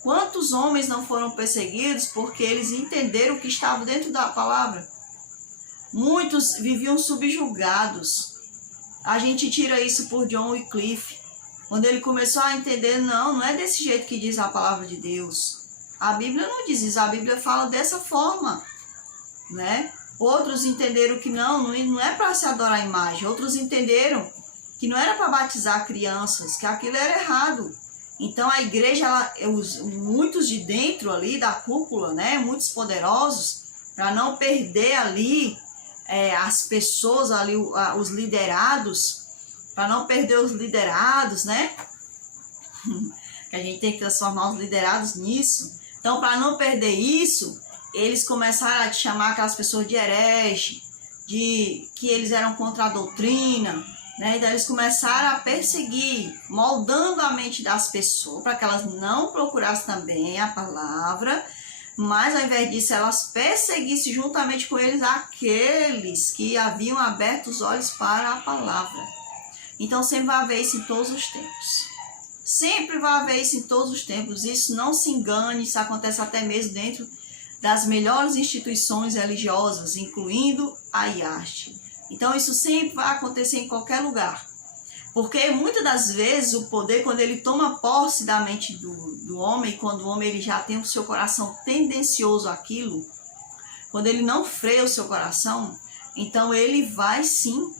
Quantos homens não foram perseguidos porque eles entenderam o que estava dentro da palavra? Muitos viviam subjugados. A gente tira isso por John Wycliffe. Quando ele começou a entender, não é desse jeito que diz a palavra de Deus. A Bíblia não diz isso, a Bíblia fala dessa forma, né? Outros entenderam que não é para se adorar a imagem. Outros entenderam que não era para batizar crianças, que aquilo era errado. Então a igreja, muitos de dentro ali da cúpula, né? Muitos poderosos, para não perder ali as pessoas ali, os liderados, para não perder os liderados, né? Que a gente tem que transformar os liderados nisso. Então, para não perder isso, eles começaram a chamar aquelas pessoas de herege, de que eles eram contra a doutrina, né? Então, eles começaram a perseguir, moldando a mente das pessoas, para que elas não procurassem também a palavra, mas ao invés disso elas perseguissem juntamente com eles aqueles que haviam aberto os olhos para a palavra. Então sempre vai haver isso em todos os tempos. Sempre vai haver isso em todos os tempos. Isso não se engane, isso acontece até mesmo dentro das melhores instituições religiosas, incluindo a IAST. Então isso sempre vai acontecer em qualquer lugar. Porque muitas das vezes o poder, quando ele toma posse da mente do homem, quando o homem ele já tem o seu coração tendencioso àquilo, quando ele não freia o seu coração, então ele vai sim.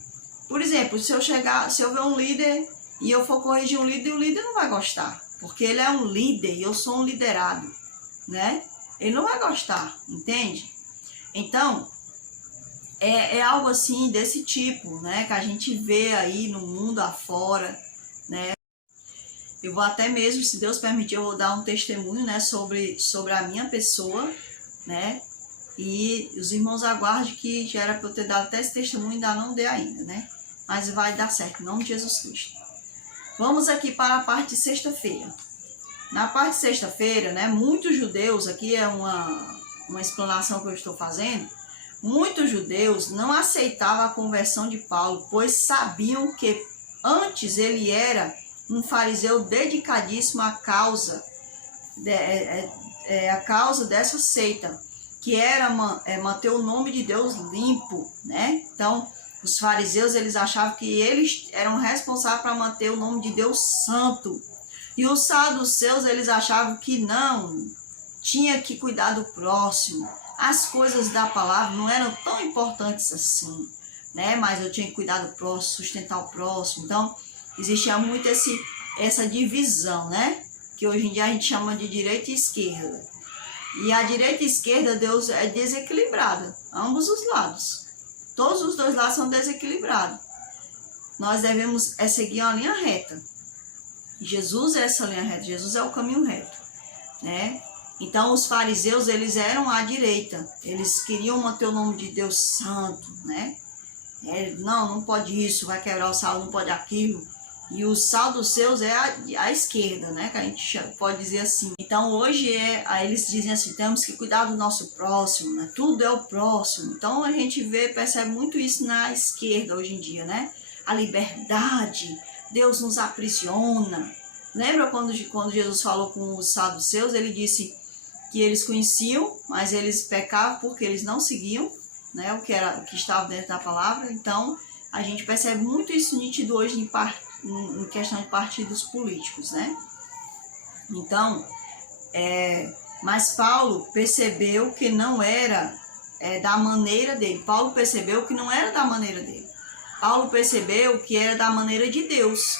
Por exemplo, se eu ver um líder e eu for corrigir um líder, o líder não vai gostar, porque ele é um líder e eu sou um liderado, né? Ele não vai gostar, entende? Então, é algo assim desse tipo, né? Que a gente vê aí no mundo afora, né? Eu vou até mesmo, se Deus permitir, eu vou dar um testemunho, né? Sobre a minha pessoa, né? E os irmãos aguardem que já era para eu ter dado até esse testemunho, ainda não dei ainda, né? Mas vai dar certo, em nome de Jesus Cristo. Vamos aqui para a parte de sexta-feira. Na parte de sexta-feira, né? Muitos judeus, aqui é uma explanação que eu estou fazendo, muitos judeus não aceitavam a conversão de Paulo, pois sabiam que antes ele era um fariseu dedicadíssimo à causa, a causa dessa seita, que era manter o nome de Deus limpo, né? Então, os fariseus, eles achavam que eles eram responsáveis para manter o nome de Deus santo. E os saduceus, eles achavam que não, tinha que cuidar do próximo. As coisas da palavra não eram tão importantes assim, né? Mas eu tinha que cuidar do próximo, sustentar o próximo. Então, existia muito essa divisão, né? Que hoje em dia a gente chama de direita e esquerda. E a direita e a esquerda, Deus é desequilibrada, ambos os lados. Todos os dois lados são desequilibrados. Nós devemos seguir uma linha reta. Jesus é essa linha reta, Jesus é o caminho reto, né? Então os fariseus, eles eram à direita, eles queriam manter o nome de Deus santo, né? Não pode isso, vai quebrar o sal, não pode aquilo. E os saduceus é a esquerda, né? Que a gente pode dizer assim. Então hoje aí eles dizem assim, temos que cuidar do nosso próximo, né? Tudo é o próximo. Então a gente percebe muito isso na esquerda hoje em dia, né? A liberdade, Deus nos aprisiona. Lembra quando Jesus falou com os saduceus, ele disse que eles conheciam, mas eles pecavam porque eles não seguiam, né? O que estava dentro da palavra. Então a gente percebe muito isso nítido hoje em questão de partidos políticos, né? Então, mas Paulo percebeu que não era da maneira dele. Paulo percebeu que não era da maneira dele. Paulo percebeu que era da maneira de Deus,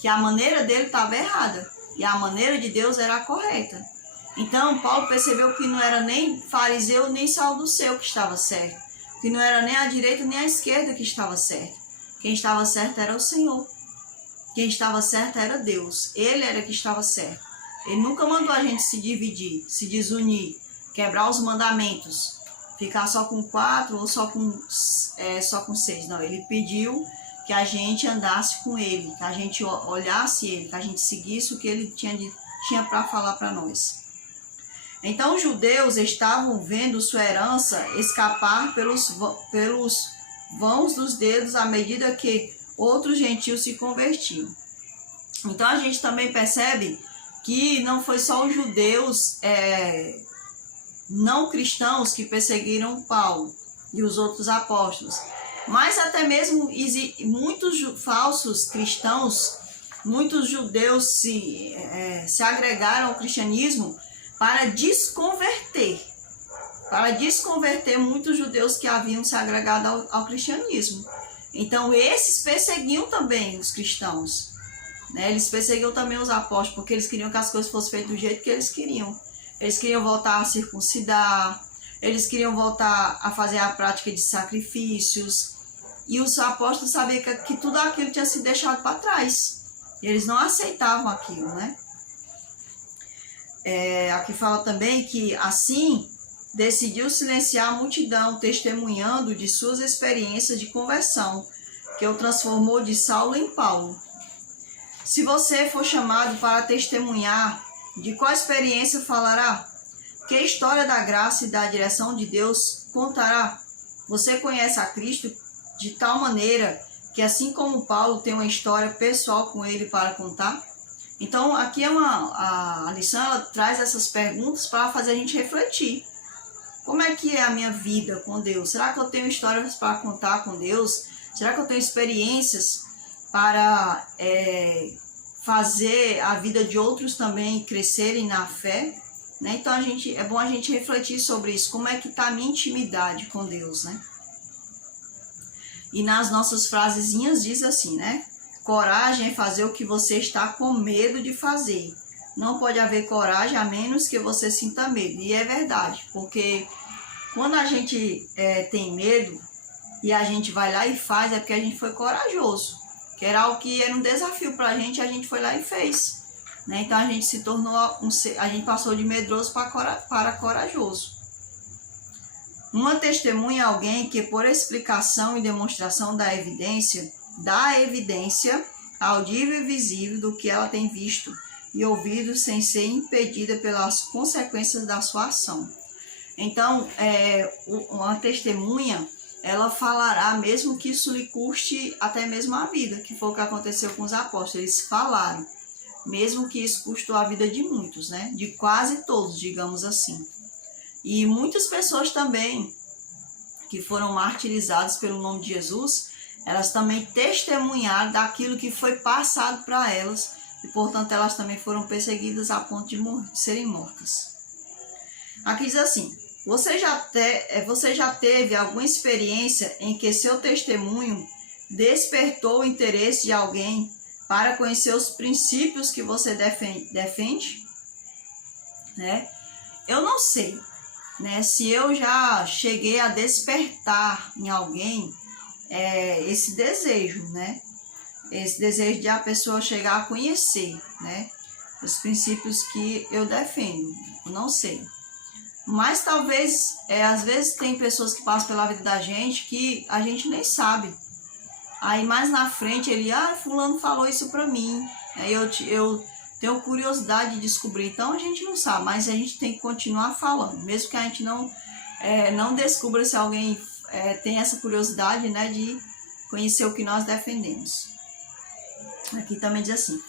que a maneira dele estava errada e a maneira de Deus era a correta. Então, Paulo percebeu que não era nem fariseu nem saduceu que estava certo, que não era nem a direita nem a esquerda que estava certo. Quem estava certo era o Senhor. Quem estava certo era Deus. Ele era que estava certo. Ele nunca mandou a gente se dividir, se desunir, quebrar os mandamentos, ficar só com 4 ou só com 6. Não, ele pediu que a gente andasse com ele, que a gente olhasse ele, que a gente seguisse o que ele tinha para falar para nós. Então os judeus estavam vendo sua herança escapar pelos vãos dos dedos à medida que outros gentios se convertiam. Então a gente também percebe que não foi só os judeus não cristãos que perseguiram Paulo e os outros apóstolos, mas até mesmo muitos falsos cristãos, muitos judeus se agregaram ao cristianismo para desconverter muitos judeus que haviam se agregado ao cristianismo. Então esses perseguiam também os cristãos, né? Eles perseguiam também os apóstolos, porque eles queriam que as coisas fossem feitas do jeito que eles queriam. Eles queriam voltar a circuncidar, eles queriam voltar a fazer a prática de sacrifícios. E os apóstolos sabiam que tudo aquilo tinha sido deixado para trás. E eles não aceitavam aquilo, né? Aqui fala também que assim decidiu silenciar a multidão, testemunhando de suas experiências de conversão, que o transformou de Saulo em Paulo. Se você for chamado para testemunhar, de qual experiência falará? Que história da graça e da direção de Deus contará? Você conhece a Cristo de tal maneira que, assim como Paulo tem uma história pessoal com ele para contar? Então, aqui a lição ela traz essas perguntas para fazer a gente refletir. Como é que é a minha vida com Deus? Será que eu tenho histórias para contar com Deus? Será que eu tenho experiências para fazer a vida de outros também crescerem na fé? Né? Então, é bom a gente refletir sobre isso. Como é que está a minha intimidade com Deus, né? E nas nossas frasezinhas diz assim, né? Coragem é fazer o que você está com medo de fazer. Não pode haver coragem a menos que você sinta medo. E é verdade, porque quando a gente tem medo e a gente vai lá e faz, é porque a gente foi corajoso. Que era algo que era um desafio para a gente foi lá e fez. Né? Então a gente se tornou, a gente passou de medroso para corajoso. Uma testemunha é alguém que, por explicação e demonstração da evidência audível e visível do que ela tem visto e ouvido sem ser impedida pelas consequências da sua ação. Então, uma testemunha, ela falará mesmo que isso lhe custe até mesmo a vida, que foi o que aconteceu com os apóstolos. Eles falaram, mesmo que isso custou a vida de muitos, né? De quase todos, digamos assim. E muitas pessoas também que foram martirizadas pelo nome de Jesus, elas também testemunharam daquilo que foi passado para elas e, portanto, elas também foram perseguidas a ponto de serem mortas. Aqui diz assim, você já teve alguma experiência em que seu testemunho despertou o interesse de alguém para conhecer os princípios que você defende? Né? Eu não sei, né, se eu já cheguei a despertar em alguém esse desejo, né? Esse desejo de a pessoa chegar a conhecer, né? Os princípios que eu defendo, eu não sei. Mas talvez, às vezes tem pessoas que passam pela vida da gente que a gente nem sabe. Aí mais na frente ele, fulano falou isso pra mim. Aí eu tenho curiosidade de descobrir. Então a gente não sabe, mas a gente tem que continuar falando. Mesmo que a gente não descubra se alguém tem essa curiosidade, né, de conhecer o que nós defendemos. Aqui também diz assim,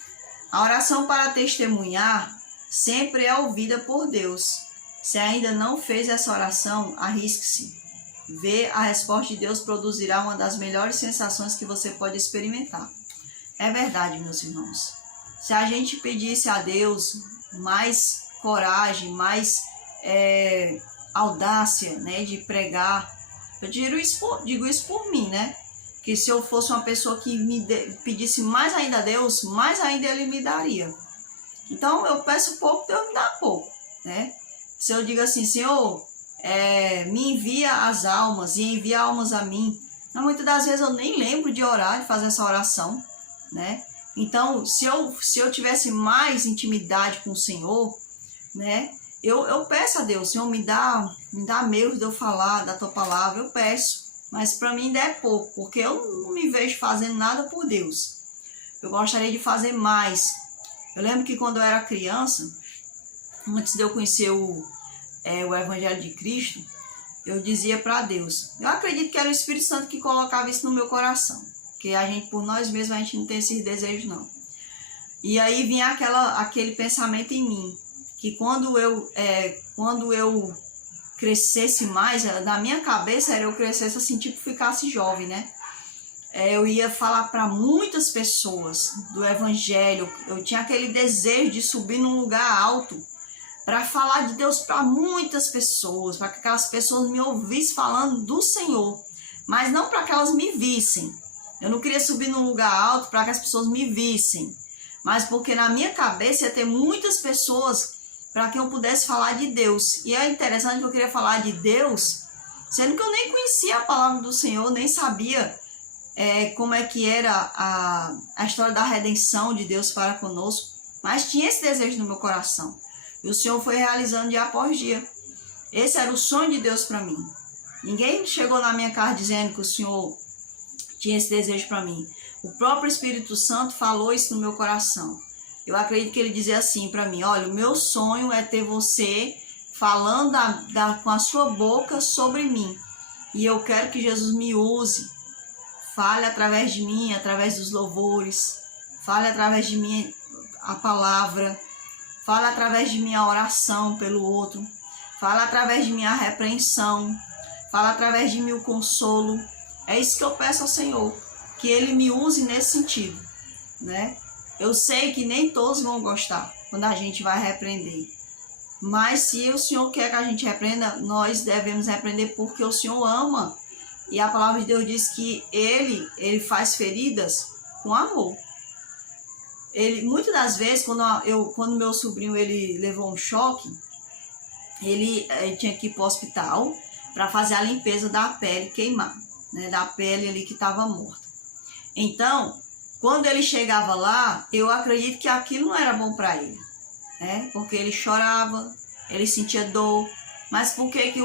a oração para testemunhar sempre é ouvida por Deus. Se ainda não fez essa oração, arrisque-se. Ver a resposta de Deus produzirá uma das melhores sensações que você pode experimentar. É verdade, meus irmãos. Se a gente pedisse a Deus mais coragem, mais audácia, né, de pregar, eu digo isso por mim, né? Que se eu fosse uma pessoa que pedisse mais ainda a Deus, mais ainda Ele me daria. Então eu peço pouco, Deus me dá pouco, né? Se eu digo assim, Senhor, me envia as almas e envia almas a mim. Mas muitas das vezes eu nem lembro de orar, de fazer essa oração, né? Então, se eu tivesse mais intimidade com o Senhor, né? Eu peço a Deus, Senhor, me dá meio de eu falar da tua palavra, eu peço. Mas para mim ainda é pouco, porque eu não me vejo fazendo nada por Deus. Eu gostaria de fazer mais. Eu lembro que quando eu era criança, antes de eu conhecer o Evangelho de Cristo, eu dizia para Deus, eu acredito que era o Espírito Santo que colocava isso no meu coração, porque a gente, por nós mesmos, a gente não tem esses desejos, não. E aí vinha aquele pensamento em mim, que quando eu crescesse mais, na minha cabeça era eu crescesse assim, tipo ficasse jovem, né? Eu ia falar para muitas pessoas do Evangelho, eu tinha aquele desejo de subir num lugar alto, para falar de Deus para muitas pessoas, para que aquelas pessoas me ouvissem falando do Senhor, mas não para que elas me vissem. Eu não queria subir num lugar alto para que as pessoas me vissem, mas porque na minha cabeça ia ter muitas pessoas para que eu pudesse falar de Deus. E é interessante que eu queria falar de Deus, sendo que eu nem conhecia a palavra do Senhor, nem sabia como é que era a história da redenção de Deus para conosco, mas tinha esse desejo no meu coração. E o Senhor foi realizando dia após dia. Esse era o sonho de Deus para mim. Ninguém chegou na minha casa dizendo que o Senhor tinha esse desejo para mim. O próprio Espírito Santo falou isso no meu coração. Eu acredito que ele dizia assim para mim, olha, o meu sonho é ter você falando com a sua boca sobre mim. E eu quero que Jesus me use. Fale através de mim, através dos louvores. Fale através de mim a palavra. Fale através de mim a oração pelo outro. Fale através de mim a repreensão. Fale através de mim o consolo. É isso que eu peço ao Senhor. Que Ele me use nesse sentido, né? Eu sei que nem todos vão gostar quando a gente vai repreender. Mas se o Senhor quer que a gente repreenda, nós devemos repreender porque o Senhor ama. E a palavra de Deus diz que Ele faz feridas com amor. Muitas das vezes, quando meu sobrinho ele levou um choque, ele tinha que ir para o hospital para fazer a limpeza da pele queimada, né, da pele ali que estava morta. Então, quando ele chegava lá, eu acredito que aquilo não era bom para ele, né? Porque ele chorava, ele sentia dor. Mas por que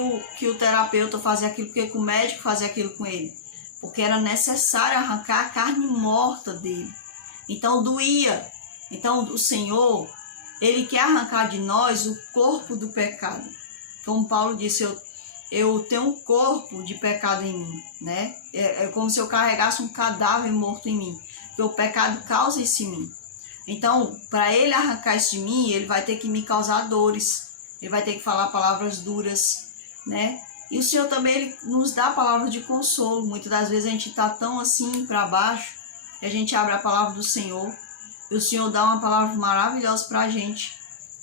o terapeuta fazia aquilo? Por que o médico fazia aquilo com ele? Porque era necessário arrancar a carne morta dele. Então doía. Então o Senhor, Ele quer arrancar de nós o corpo do pecado. Como Paulo disse, eu tenho um corpo de pecado em mim, né? É como se eu carregasse um cadáver morto em mim. Porque o pecado causa isso em mim. Então, para Ele arrancar isso de mim, Ele vai ter que me causar dores. Ele vai ter que falar palavras duras, né? E o Senhor também Ele nos dá palavras de consolo. Muitas das vezes a gente está tão assim para baixo, que a gente abre a palavra do Senhor. E o Senhor dá uma palavra maravilhosa para a gente.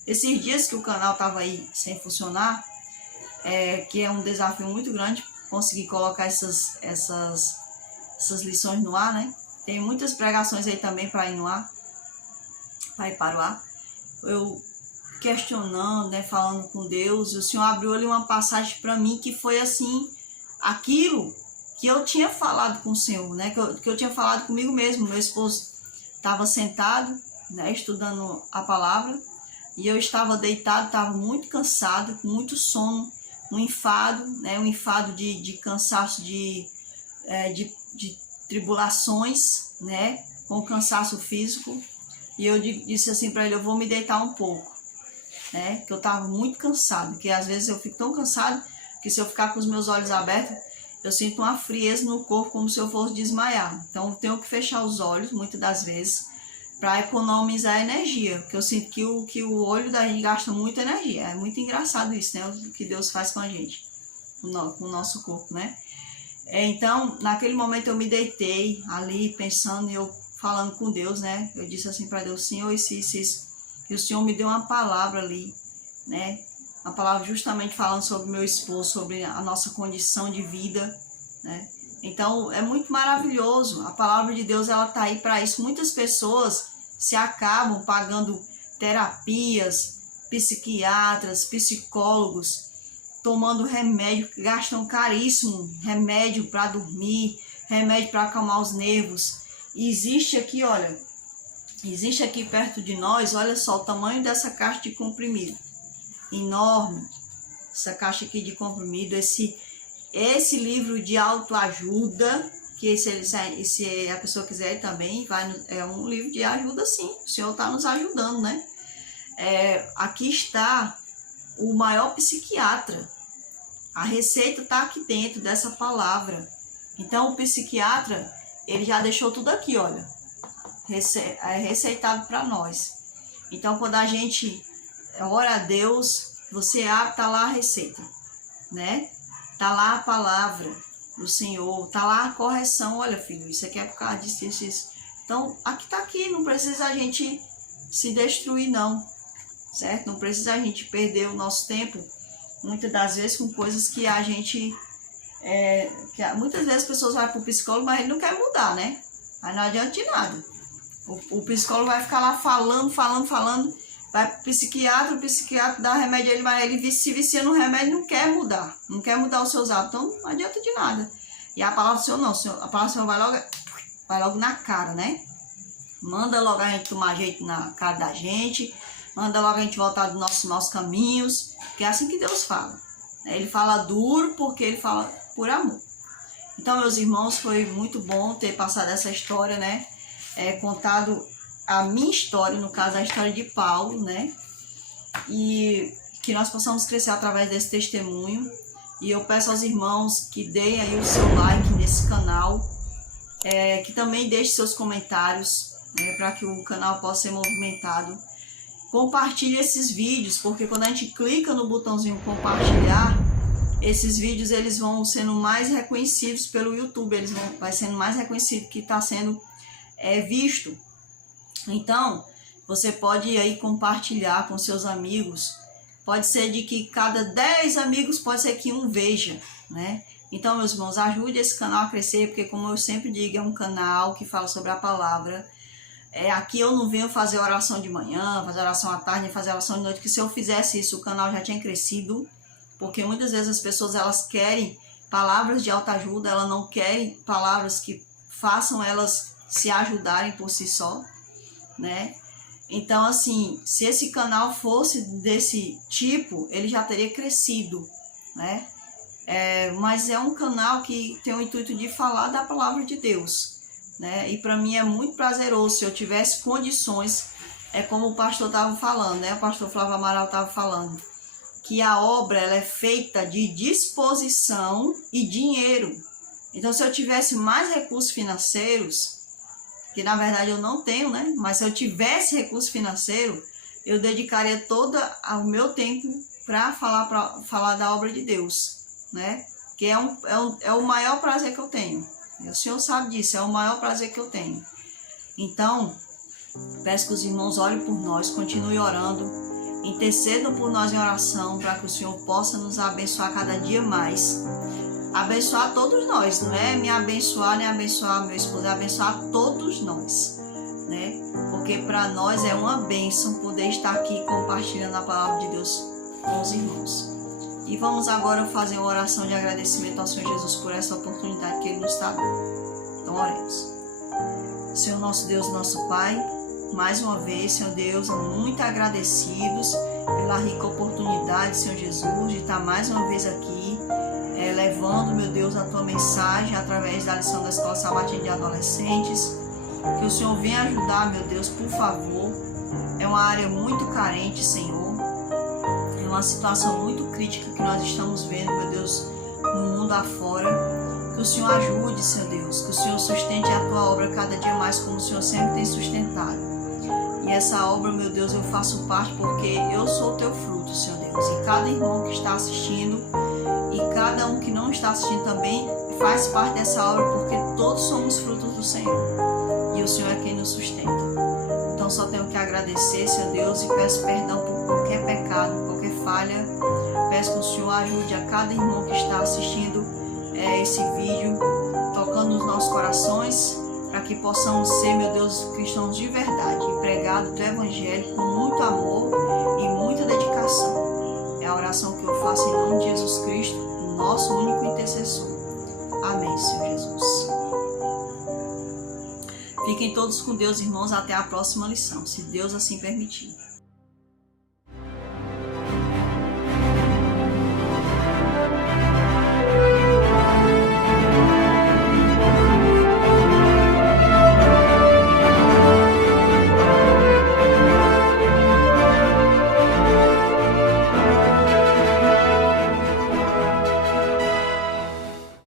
Esses dias que o canal estava aí sem funcionar, que é um desafio muito grande conseguir colocar essas lições no ar, né? Tem muitas pregações aí também para ir no ar, para ir para o ar. Eu questionando, né, falando com Deus, e o Senhor abriu ali uma passagem para mim que foi assim, aquilo que eu tinha falado com o Senhor, né, que eu tinha falado comigo mesmo. Meu esposo estava sentado, né, estudando a palavra, e eu estava deitado, estava muito cansado, com muito sono, um enfado, né, um enfado de cansaço, de tribulações, né, com cansaço físico. E eu disse assim para ele, eu vou me deitar um pouco, né, que eu estava muito cansado, que às vezes eu fico tão cansado que se eu ficar com os meus olhos abertos, eu sinto uma frieza no corpo como se eu fosse desmaiar. Então eu tenho que fechar os olhos muitas das vezes para economizar energia, porque eu sinto que o olho da gente gasta muita energia. É muito engraçado isso, né, o que Deus faz com a gente, com o nosso corpo, né. Então naquele momento eu me deitei ali pensando, e eu falando com Deus, né, eu disse assim para Deus, Senhor, e o Senhor me deu uma palavra ali, né, uma palavra justamente falando sobre meu esposo, sobre a nossa condição de vida, né. Então é muito maravilhoso, a palavra de Deus ela tá aí para isso. Muitas pessoas se acabam pagando terapias, psiquiatras, psicólogos, tomando remédio, gastam caríssimo remédio para dormir, remédio para acalmar os nervos. E existe aqui, olha, existe aqui perto de nós, olha só o tamanho dessa caixa de comprimido, enorme, essa caixa aqui de comprimido, esse livro de autoajuda, que se a pessoa quiser também, é um livro de ajuda sim, o Senhor está nos ajudando, né? Aqui está o maior psiquiatra, a receita está aqui dentro dessa palavra. Então o psiquiatra, ele já deixou tudo aqui, olha, receitado para nós. Então quando a gente ora a Deus, você abre, tá lá a receita, né? Tá lá a palavra do Senhor, tá lá a correção. Olha, filho, isso aqui é por causa disso, isso. Então, tá aqui, não precisa a gente se destruir, não, certo? Não precisa a gente perder o nosso tempo, muitas das vezes, com coisas que a gente... muitas vezes as pessoas vão para o psicólogo, mas ele não quer mudar, né? Aí não adianta de nada. O psicólogo vai ficar lá falando, vai pro psiquiatra, o psiquiatra dá remédio a ele, mas ele se vicia no remédio e não quer mudar os seus hábitos, então não adianta de nada. E a palavra do Senhor não, a palavra do Senhor vai logo na cara, né? Manda logo a gente tomar jeito na cara da gente, manda logo a gente voltar dos nossos caminhos, que é assim que Deus fala. Ele fala duro porque ele fala por amor. Então, meus irmãos, foi muito bom ter passado essa história, né? Contado a minha história, no caso a história de Paulo, né? E que nós possamos crescer através desse testemunho. E eu peço aos irmãos que deem aí o seu like nesse canal, que também deixem seus comentários, para que o canal possa ser movimentado. Compartilhe esses vídeos, porque quando a gente clica no botãozinho compartilhar, esses vídeos eles vão sendo mais reconhecidos pelo YouTube, vai sendo mais reconhecido que está sendo visto. Então, você pode aí compartilhar com seus amigos. Pode ser de que cada 10 amigos, pode ser que um veja, né? Então, meus irmãos, ajude esse canal a crescer, porque como eu sempre digo, é um canal que fala sobre a palavra. Aqui eu não venho fazer oração de manhã, fazer oração à tarde, nem fazer oração de noite, que se eu fizesse isso, o canal já tinha crescido, porque muitas vezes as pessoas, elas querem palavras de autoajuda, elas não querem palavras que façam elas se ajudarem por si só, né? Então, assim, se esse canal fosse desse tipo, ele já teria crescido, né? Mas é um canal que tem o intuito de falar da palavra de Deus, né? E para mim é muito prazeroso, se eu tivesse condições, como o pastor estava falando, né? O pastor Flávio Amaral estava falando, que a obra ela é feita de disposição e dinheiro. Então, se eu tivesse mais recursos financeiros, que na verdade eu não tenho, né? Mas se eu tivesse recurso financeiro, eu dedicaria todo o meu tempo para falar da obra de Deus, né? Que é o maior prazer que eu tenho. O Senhor sabe disso, é o maior prazer que eu tenho. Então, peço que os irmãos olhem por nós, continuem orando, intercedam por nós em oração, para que o Senhor possa nos abençoar cada dia mais. Abençoar todos nós, não é me abençoar, nem abençoar meu esposo, é abençoar todos nós, né? Porque para nós é uma bênção poder estar aqui compartilhando a palavra de Deus com os irmãos. E vamos agora fazer uma oração de agradecimento ao Senhor Jesus por essa oportunidade que Ele nos está dando. Então oremos. Senhor nosso Deus, nosso Pai, mais uma vez, Senhor Deus, muito agradecidos pela rica oportunidade, Senhor Jesus, de estar mais uma vez aqui, levando, meu Deus, a Tua mensagem através da lição da Escola Sabatina de Adolescentes. Que o Senhor venha ajudar, meu Deus, por favor. É uma área muito carente, Senhor. É uma situação muito crítica que nós estamos vendo, meu Deus, no mundo afora. Que o Senhor ajude, Senhor Deus. Que o Senhor sustente a Tua obra cada dia mais, como o Senhor sempre tem sustentado. E essa obra, meu Deus, eu faço parte porque eu sou o Teu fruto, Senhor Deus. E cada irmão que está assistindo e cada um que não está assistindo também faz parte dessa obra, porque todos somos frutos do Senhor. E o Senhor é quem nos sustenta. Então só tenho que agradecer, Senhor Deus, e peço perdão por qualquer pecado, qualquer falha. Peço que o Senhor ajude a cada irmão que está assistindo esse vídeo, tocando nos nossos corações, para que possamos ser, meu Deus, cristãos de verdade e pregados do Evangelho com muito amor e muita dedicação. É a oração que eu faço em nome de Jesus Cristo, nosso único intercessor. Amém, Senhor Jesus. Fiquem todos com Deus, irmãos, até a próxima lição, se Deus assim permitir.